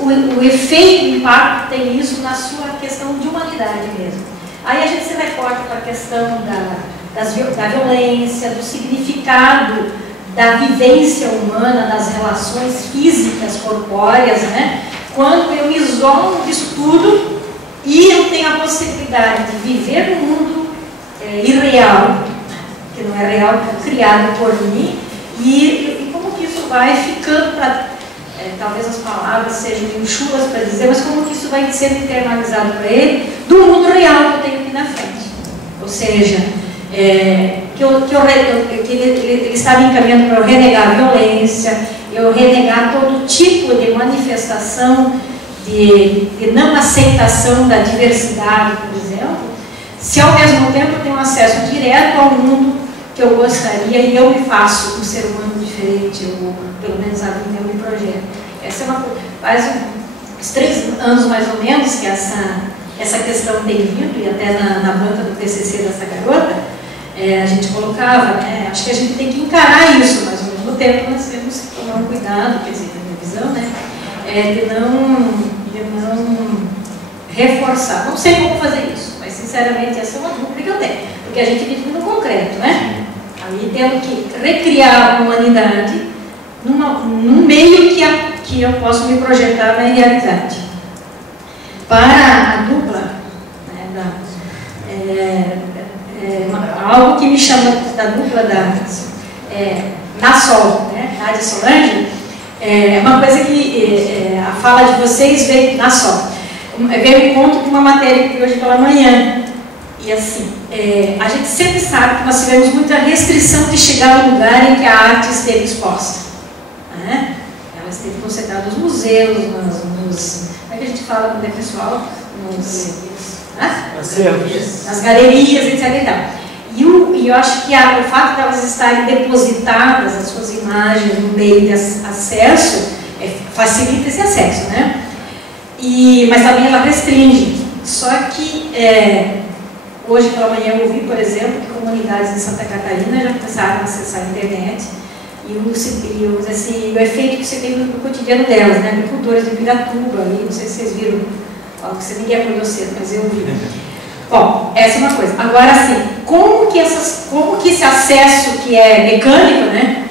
O efeito, o impacto tem isso na sua questão de humanidade mesmo. Aí a gente se recorta para a questão da violência, do significado da vivência humana, das relações físicas, corpóreas, né? Quando eu me isolo disso tudo e eu tenho a possibilidade de viver num mundo irreal, que não é real, criado por mim, e como que isso vai ficando para... talvez as palavras sejam meio chulas para dizer, mas como que isso vai sendo internalizado para ele do mundo real que eu tenho aqui na frente. Ou seja, que ele está me encaminhando para eu renegar a violência, eu renegar todo tipo de manifestação de não aceitação da diversidade, por exemplo, se ao mesmo tempo eu tenho acesso direto ao mundo que eu gostaria e eu me faço um ser humano diferente, ou pelo menos ali eu me projeto. Essa é uma coisa. Faz uns 3 anos mais ou menos que essa questão tem vindo, e até na banca do TCC dessa garota, a gente colocava, né, acho que a gente tem que encarar isso, mas ao mesmo tempo nós temos que tomar um cuidado, quer dizer, na minha visão, né, de não reforçar. Não sei como fazer isso, mas sinceramente essa é uma dúvida que eu tenho, porque a gente vive no concreto, né? Aí temos que recriar a humanidade num meio que eu posso me projetar na realidade. Para a dupla, né, algo que me chama da dupla na Sol, né, Nádia Solange, é uma coisa que a fala de vocês veio na Sol. Veio um ponto com uma matéria que vi hoje pela manhã. E assim, a gente sempre sabe que nós tivemos muita restrição de chegar no lugar em que a arte esteve exposta. Né? Ela esteve concentrada nos museus, como é que a gente fala quando é pessoal? Nas galerias, etc. E eu acho que o fato de elas estarem depositadas, as suas imagens, no meio de acesso, facilita esse acesso, né? Mas também ela restringe. Só que hoje pela manhã eu ouvi, por exemplo, que comunidades de Santa Catarina já começaram a acessar a internet e o efeito que você tem no cotidiano delas, né? Agricultores de Piratuba, não sei se vocês viram, que ninguém acordou cedo, mas eu vi. Bom, essa é uma coisa. Agora, assim, como que esse acesso que é mecânico, né?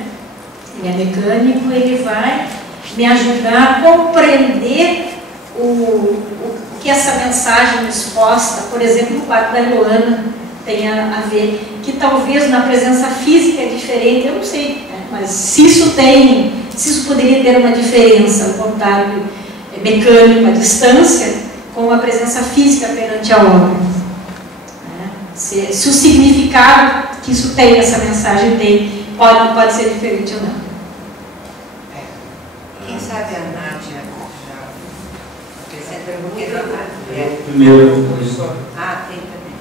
Ele é mecânico, ele vai me ajudar a compreender o que essa mensagem exposta, por exemplo, no quadro da Luana, tenha a ver, que talvez na presença física é diferente, eu não sei, né? Mas se isso poderia ter uma diferença, o contato mecânico, a distância, com a presença física perante a obra. Né? Se o significado que isso tem, essa mensagem tem, pode ser diferente ou não. Quem sabe a Nádia já apresenta primeiro. Tem também.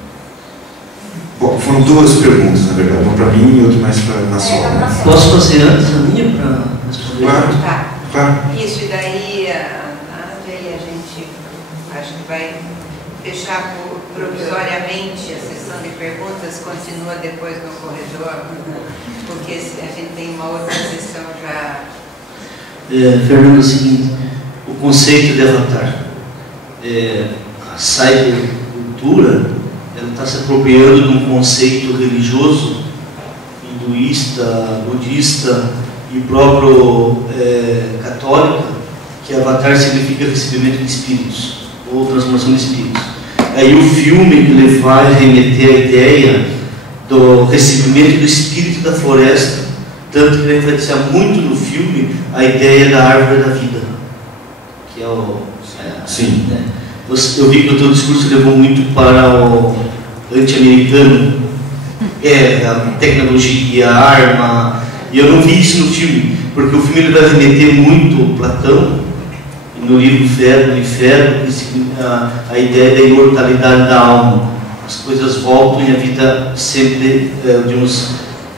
Bom, foram 2 perguntas, na verdade, uma para mim e outra mais para a Sol. Né? Posso fazer antes a minha para responder? Claro. Tá. Claro. Isso, e daí a Nádia e a gente acho que vai fechar provisoriamente a sessão de perguntas, continua depois no corredor, porque a gente tem uma outra sessão já. Fernando, é o seguinte, o conceito de avatar, a cybercultura, ela está se apropriando de um conceito religioso, hinduísta, budista e próprio católico, que avatar significa recebimento de espíritos, ou transformação de espíritos. Aí o filme que ele vai remeter a ideia do recebimento do espírito da floresta, tanto que ele influencia muito no filme a ideia da árvore da vida, que é o... Sim. Né? Eu vi que o teu discurso levou muito para o anti-americano, a tecnologia, a arma, e eu não vi isso no filme, porque o filme ele vai remeter muito Platão, no livro Inferno, a ideia da imortalidade da alma. As coisas voltam e a vida sempre,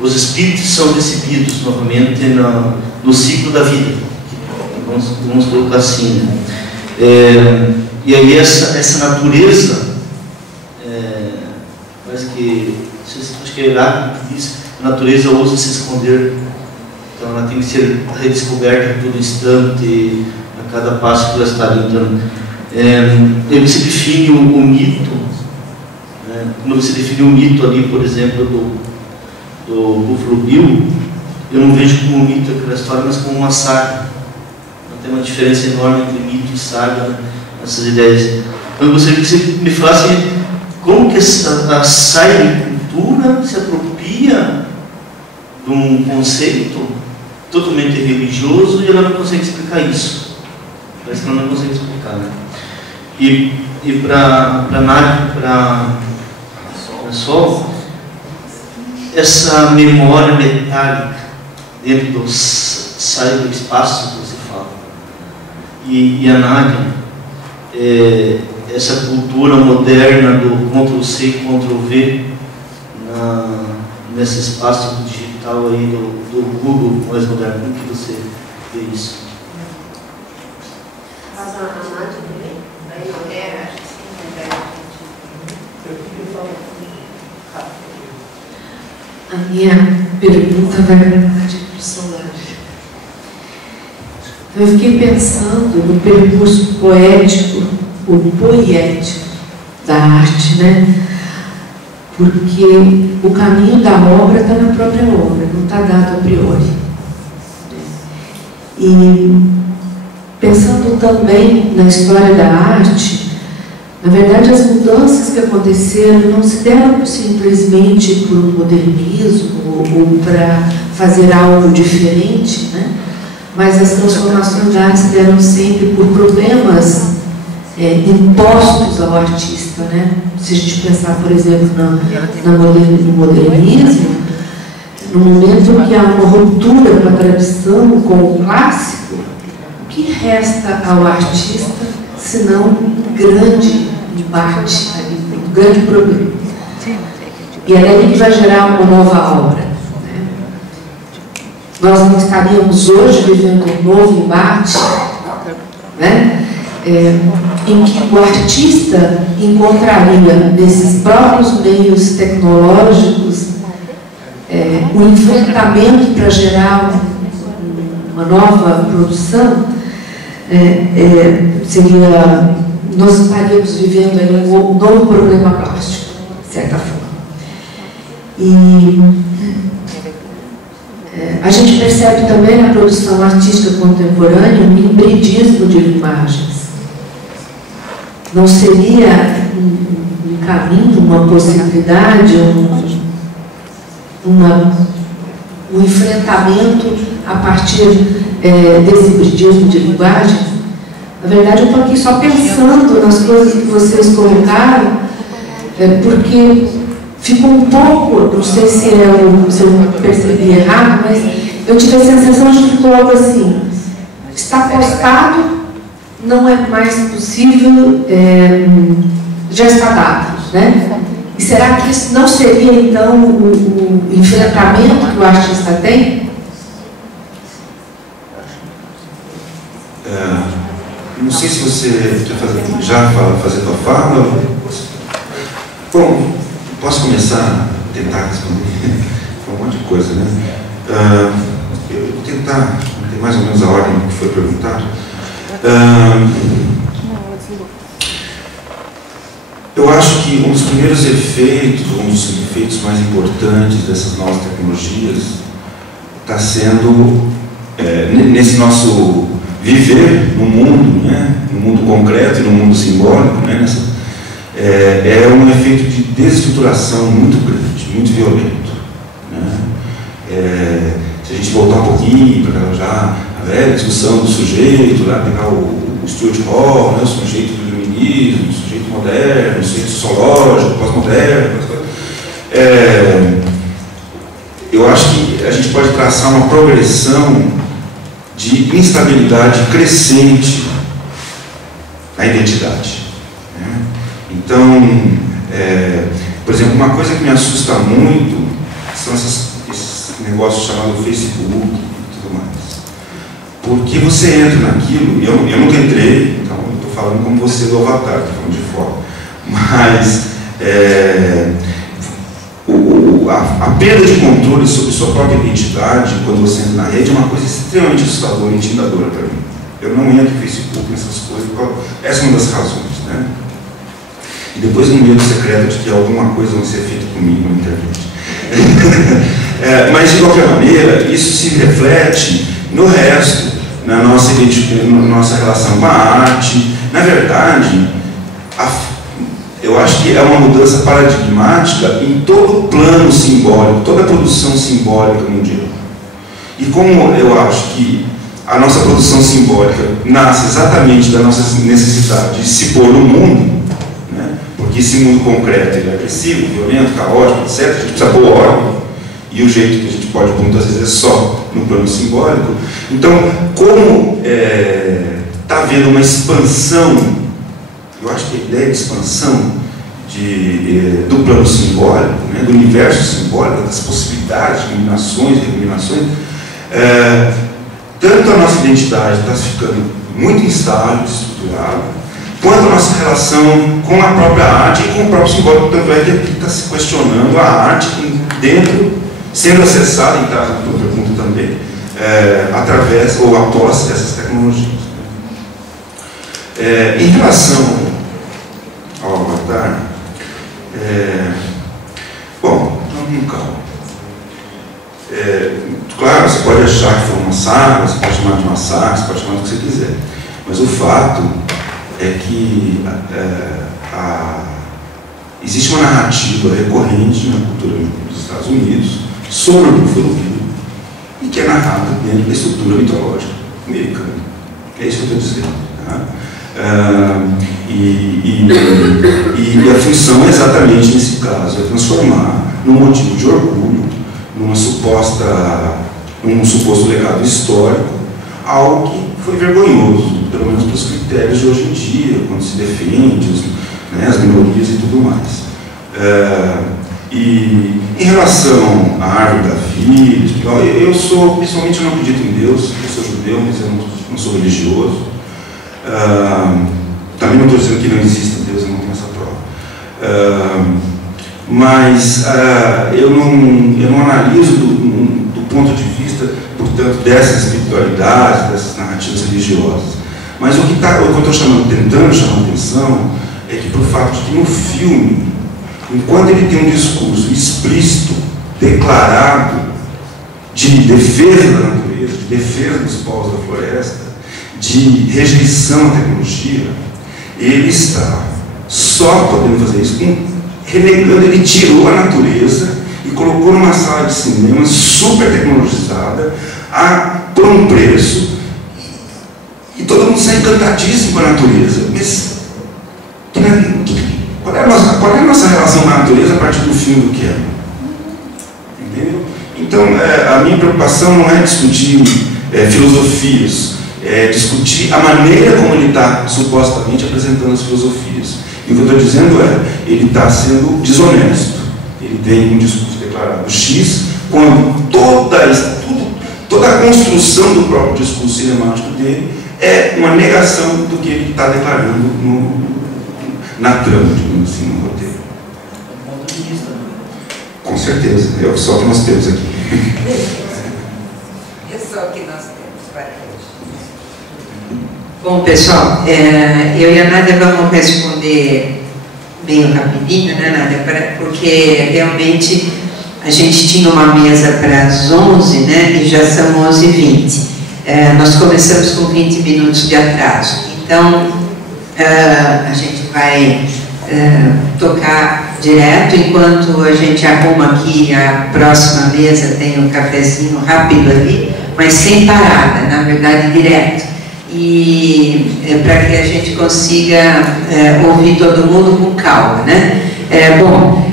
os espíritos são recebidos novamente no ciclo da vida. Vamos colocar assim, né? E aí essa natureza, parece que, acho que é Heráclito que diz, a natureza ousa se esconder, então ela tem que ser redescoberta a todo instante, a cada passo que ela está dando. Aí você define o mito, né? Quando você define o mito ali, por exemplo, do Buffalo Bill, eu não vejo como um mito aquela história, mas como uma saga. Então, tem uma diferença enorme entre mito e saga, né? Essas ideias. Então eu gostaria que você me falasse como que a cybercultura se apropria de um conceito totalmente religioso e ela não consegue explicar isso. Parece que ela não consegue explicar, né? E para Nádia, para Sol, essa memória metálica dentro do cyberespaço que você fala, e a Nádia, essa cultura moderna do Ctrl+C e Ctrl+V nesse espaço digital aí do Google mais moderno? Como que você vê isso? Faz a Nádia também? Acho que sim, A minha pergunta vai para a Nádia e para o Solange. Eu fiquei pensando no percurso poético, ou poético da arte, né? Porque o caminho da obra está na própria obra, não está dado a priori. E pensando também na história da arte, na verdade as mudanças que aconteceram não se deram simplesmente por um modernismo ou para fazer algo diferente, né? Mas as transformações da arte se deram sempre por problemas impostos ao artista, né? Se a gente pensar, por exemplo, no modernismo, no momento em que há uma ruptura com a tradição, com o clássico, o que resta ao artista senão um grande embate, um grande problema? E é daí que vai gerar uma nova obra. Né? Nós não estaríamos hoje vivendo um novo embate, né? Em que o artista encontraria nesses próprios meios tecnológicos o enfrentamento para gerar uma nova produção, nós estaríamos vivendo aí um novo problema plástico, de certa forma. E a gente percebe também na produção artística contemporânea um hibridismo de imagens. Não seria um caminho, uma possibilidade, um enfrentamento a partir desse hibridismo de linguagem? Na verdade, eu estou aqui só pensando nas coisas que vocês colocaram, porque ficou um pouco, não sei se eu percebi errado, mas eu tive a sensação de que ficou algo assim: está postado, não é mais possível, já está dado, né? E será que isso não seria, então, o enfrentamento que o artista tem? Não sei se você quer já fazer tua fala. Bom, posso começar a tentar responder? Foi um monte de coisa, né? Eu vou tentar ter mais ou menos a ordem que foi perguntado. Eu acho que um dos primeiros efeitos, um dos efeitos mais importantes dessas novas tecnologias está sendo nesse nosso viver no mundo, né? No mundo concreto e no mundo simbólico, né? É um efeito de desestruturação muito grande, muito violento, né? Se a gente voltar um pouquinho para já a velha discussão do sujeito, lá pegar o Stuart Hall, né? O sujeito do iluminismo, o sujeito moderno, o sujeito sociológico, pós-moderno, eu acho que a gente pode traçar uma progressão de instabilidade crescente na identidade, né? Então, por exemplo, uma coisa que me assusta muito são esses negócios chamados Facebook e tudo mais. Porque você entra naquilo, eu nunca entrei, então eu estou falando como você do Avatar, estou falando de fora, mas a perda de controle sobre sua própria identidade quando você entra na rede é uma coisa extremamente assustadora e intimidadora para mim. Eu não entro no Facebook, nessas coisas, essa é uma das razões, né? E depois no medo secreto de que alguma coisa vai ser feita comigo na internet. Mas de qualquer maneira, isso se reflete no resto, na nossa relação com a arte. Na verdade, eu acho que é uma mudança paradigmática em todo o plano simbólico, toda a produção simbólica mundial. E como eu acho que a nossa produção simbólica nasce exatamente da nossa necessidade de se pôr no mundo, né? Porque esse mundo concreto ele é agressivo, violento, caótico, etc., a gente precisa pôr ordem, e o jeito que a gente pode pôr muitas vezes é só no plano simbólico. Então, como está havendo uma expansão Eu acho que a ideia de expansão do plano simbólico, né, do universo simbólico, das possibilidades de iluminações e iluminações, tanto a nossa identidade está ficando muito instável, estruturada, quanto a nossa relação com a própria arte e com o próprio simbólico. Tanto é que ele está se questionando a arte dentro, sendo acessada, em caso da tua pergunta também, através ou após essas tecnologias. Em relação ao avatar, bom, vamos com calma. Claro, você pode achar que foi uma saga, você pode chamar de massacre, você pode chamar do que você quiser, mas o fato é que existe uma narrativa recorrente na cultura dos Estados Unidos sobre o ufologia e que é narrada dentro da estrutura mitológica americana. É isso que eu estou dizendo. Tá? E a função é exatamente nesse caso, é transformar num motivo de orgulho, num suposto legado histórico, algo que foi vergonhoso, pelo menos para os critérios de hoje em dia, quando se defende as minorias e tudo mais. E em relação à árvore da vida, pessoalmente eu não acredito em Deus, eu sou judeu, mas eu não sou religioso. Também não estou dizendo que não exista Deus, eu não tenho essa prova. Mas eu não analiso do ponto de vista, portanto, dessas espiritualidades, dessas narrativas religiosas. Mas o que eu estou tentando chamar a atenção é que, por fato de que no filme, enquanto ele tem um discurso explícito, declarado, de defesa da natureza, de defesa dos povos da floresta, de rejeição à tecnologia, ele está só podendo fazer isso renegando. Ele tirou a natureza e colocou numa sala de cinema super tecnologizada por um preço, e todo mundo sai encantadíssimo com a natureza. Mas qual é a nossa relação com a natureza a partir do filme do Cameron? Entendeu? Então, a minha preocupação não é discutir filosofias, é discutir a maneira como ele está supostamente apresentando as filosofias. E o que eu estou dizendo ele está sendo desonesto. Ele tem um discurso declarado X, quando toda a construção do próprio discurso cinemático dele é uma negação do que ele está declarando na trama, digamos assim, no roteiro. É um ponto de vista, né? Com certeza, é só o que nós temos aqui. É só o que nós temos para hoje. Bom, pessoal, eu e a Nádia vamos responder meio rapidinho, né, Nádia? Porque realmente a gente tinha uma mesa para as 11, né, e já são 11h20. Nós começamos com 20 minutos de atraso. Então, a gente vai tocar direto, enquanto a gente arruma aqui a próxima mesa, tem um cafezinho rápido ali, mas sem parada, na verdade, direto. E para que a gente consiga ouvir todo mundo com calma, né? Bom,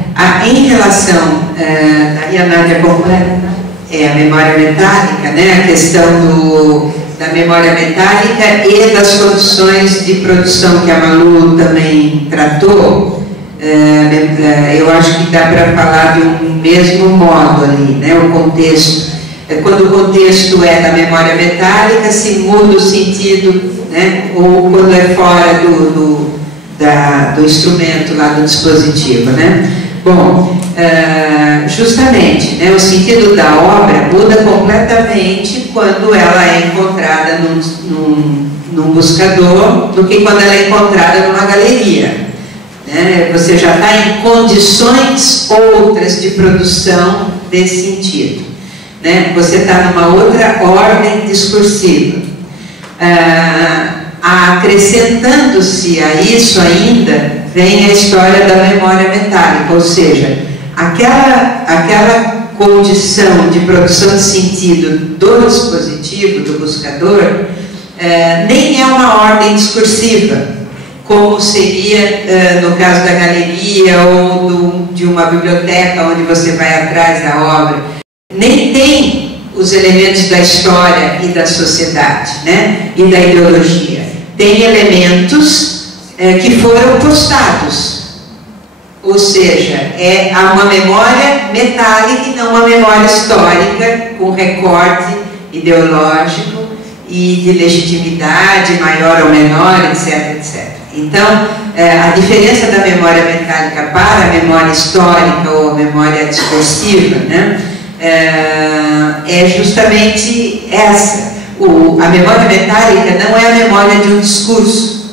em relação, aí a Nádia completa, a memória metálica, né? A questão da memória metálica e das condições de produção que a Malu também tratou. Eu acho que dá para falar de um mesmo modo ali, né? O contexto. Quando o contexto é da memória metálica, se muda o sentido, né? Ou quando é fora do instrumento lá do dispositivo, né? Bom, justamente, né, o sentido da obra muda completamente quando ela é encontrada num buscador do que quando ela é encontrada numa galeria, né? Você já está em condições outras de produção desse sentido, né? Você está numa outra ordem discursiva. Acrescentando-se a isso ainda, vem a história da memória metálica, ou seja, aquela condição de produção de sentido do dispositivo, do buscador, nem é uma ordem discursiva, como seria no caso da galeria ou de uma biblioteca onde você vai atrás da obra. Nem tem os elementos da história e da sociedade, né? E da ideologia. Tem elementos que foram postados. Ou seja, há uma memória metálica e não uma memória histórica com recorte ideológico e de legitimidade maior ou menor, etc, etc. Então, a diferença da memória metálica para a memória histórica ou a memória discursiva, né, é justamente essa. A memória metálica não é a memória de um discurso,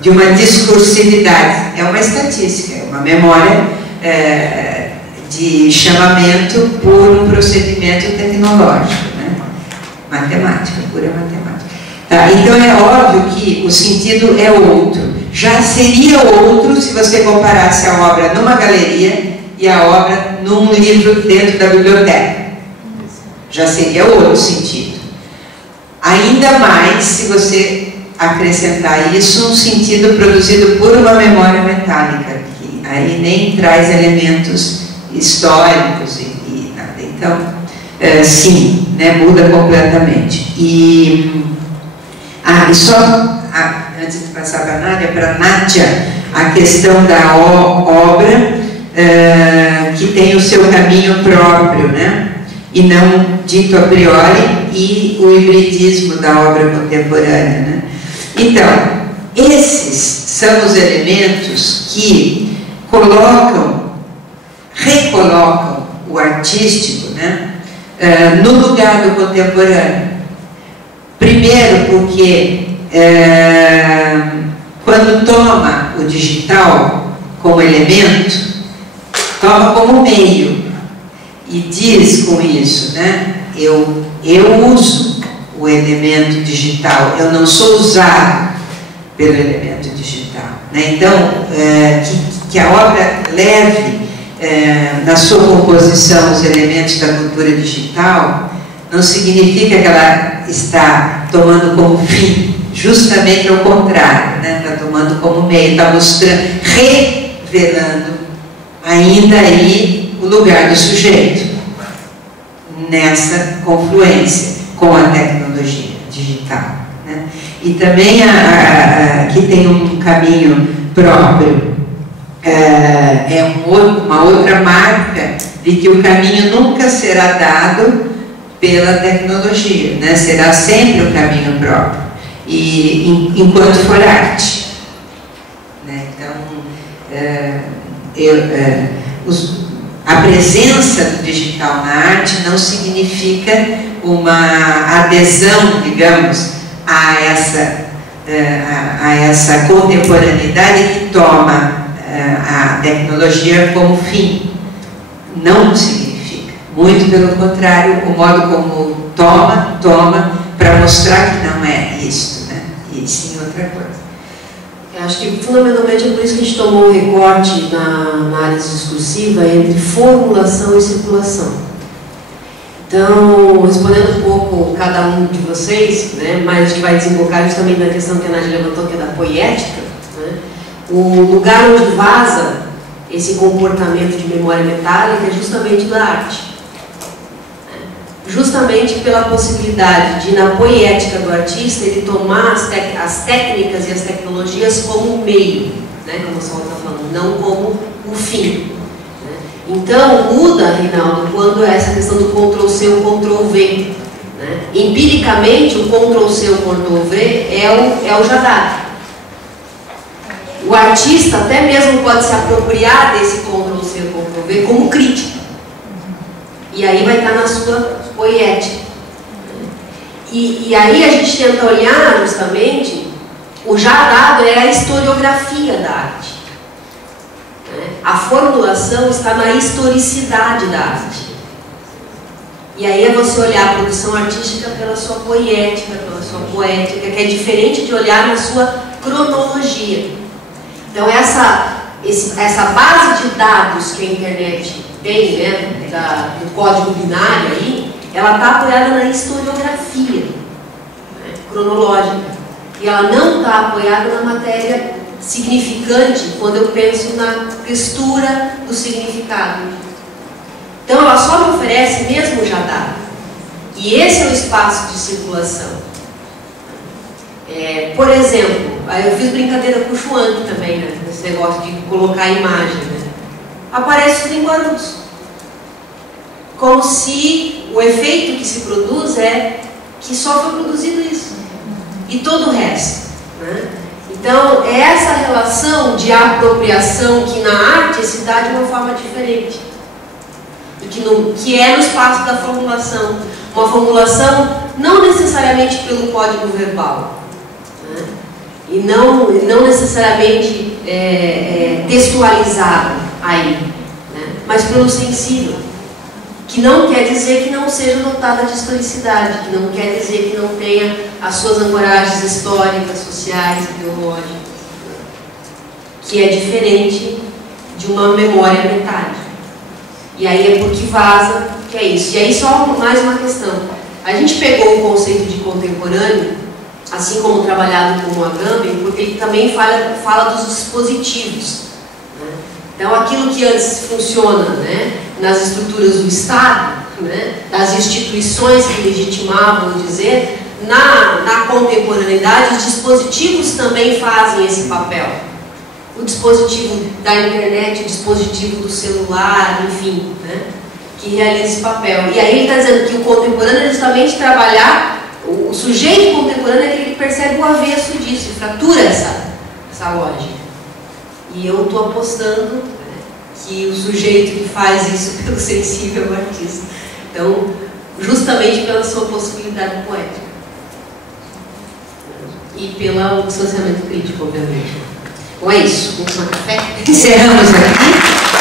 de uma discursividade, é uma estatística, é uma memória de chamamento por um procedimento tecnológico, né? Matemática, pura matemática. Tá? Então é óbvio que o sentido é outro. Já seria outro se você comparasse a obra numa galeria e a obra num livro dentro da biblioteca. Já seria outro sentido. Ainda mais se você acrescentar isso um sentido produzido por uma memória metálica, que aí nem traz elementos históricos e nada. Então, sim, né, muda completamente. E só antes de passar para a Nádia, a questão da obra que tem o seu caminho próprio, né? E não dito a priori, e o hibridismo da obra contemporânea, né? Então, esses são os elementos que recolocam o artístico, né, no lugar do contemporâneo. Primeiro porque quando toma o digital como elemento, toma como meio e diz com isso, né, eu uso o elemento digital, eu não sou usado pelo elemento digital, né? Então, que a obra leve na sua composição os elementos da cultura digital não significa que ela está tomando como fim, justamente ao contrário, né? Está tomando como meio, está mostrando, revelando ainda aí o lugar do sujeito nessa confluência com a tecnologia digital, né? E também que tem um caminho próprio, uma outra marca de que o caminho nunca será dado pela tecnologia, né? Será sempre um caminho próprio, e enquanto for arte, né? Então, a presença do digital na arte não significa uma adesão, digamos, a essa contemporaneidade que toma a tecnologia como fim. Não significa. Muito pelo contrário, o modo como toma para mostrar que não é isto, né? E sim outra coisa. Eu acho que fundamentalmente é por isso que a gente tomou um recorte na análise discursiva entre formulação e circulação. Então, respondendo um pouco cada um de vocês, né, mas que vai desembocar justamente na questão que a Nádia levantou, que é da poética, né, o lugar onde vaza esse comportamento de memória metálica é justamente da arte. Justamente pela possibilidade de, na poética do artista, ele tomar as técnicas e as tecnologias como meio, né, como a Sol está falando, não como o fim. Né. Então, muda, Reinaldo, quando é essa questão do Ctrl-C ou Ctrl-V. Né. Empiricamente, o Ctrl-C ou Ctrl-V é o já dado. O artista até mesmo pode se apropriar desse Ctrl-C ou Ctrl-V como crítico. E aí vai estar na sua poética. E aí a gente tenta olhar justamente, o já dado é a historiografia da arte. A formulação está na historicidade da arte. E aí é você olhar a produção artística pela sua poética, pela sua poética, que é diferente de olhar na sua cronologia. Então essa base de dados que a internet tem, né, do código binário aí, ela está apoiada na historiografia, né, cronológica. E ela não está apoiada na matéria significante, quando eu penso na textura do significado. Então ela só me oferece mesmo já dado. E esse é o espaço de circulação. Por exemplo, aí eu fiz brincadeira com o Schwank também, né? Nesse negócio de colocar a imagem, né? Aparece tudo em Guarulhos. Como se o efeito que se produz é que só foi produzido isso. E todo o resto, né? Então, é essa relação de apropriação que na arte se dá de uma forma diferente. E que é no espaço da formulação. Uma formulação não necessariamente pelo código verbal, né? E não necessariamente textualizada aí, né? Mas pelo sensível. Que não quer dizer que não seja dotada de historicidade, que não quer dizer que não tenha as suas ancoragens históricas, sociais, ideológicas, que é diferente de uma memória metálica. E aí é porque vaza, que é isso. E aí só mais uma questão. A gente pegou o conceito de contemporâneo, assim como trabalhado como Agamben, porque ele também fala dos dispositivos. Então, aquilo que antes funciona, né, nas estruturas do Estado, né, das instituições que legitimavam dizer, na contemporaneidade, os dispositivos também fazem esse papel. O dispositivo da internet, o dispositivo do celular, enfim, né, que realiza esse papel. E aí ele está dizendo que o contemporâneo é justamente trabalhar, o sujeito contemporâneo é que ele percebe o avesso disso, fratura essa lógica. E eu estou apostando, né, que o sujeito que faz isso pelo sensível é o artista. Então, justamente pela sua possibilidade poética. E pelo distanciamento crítico, obviamente. Bom, é isso. Vamos tomar café? Encerramos aqui.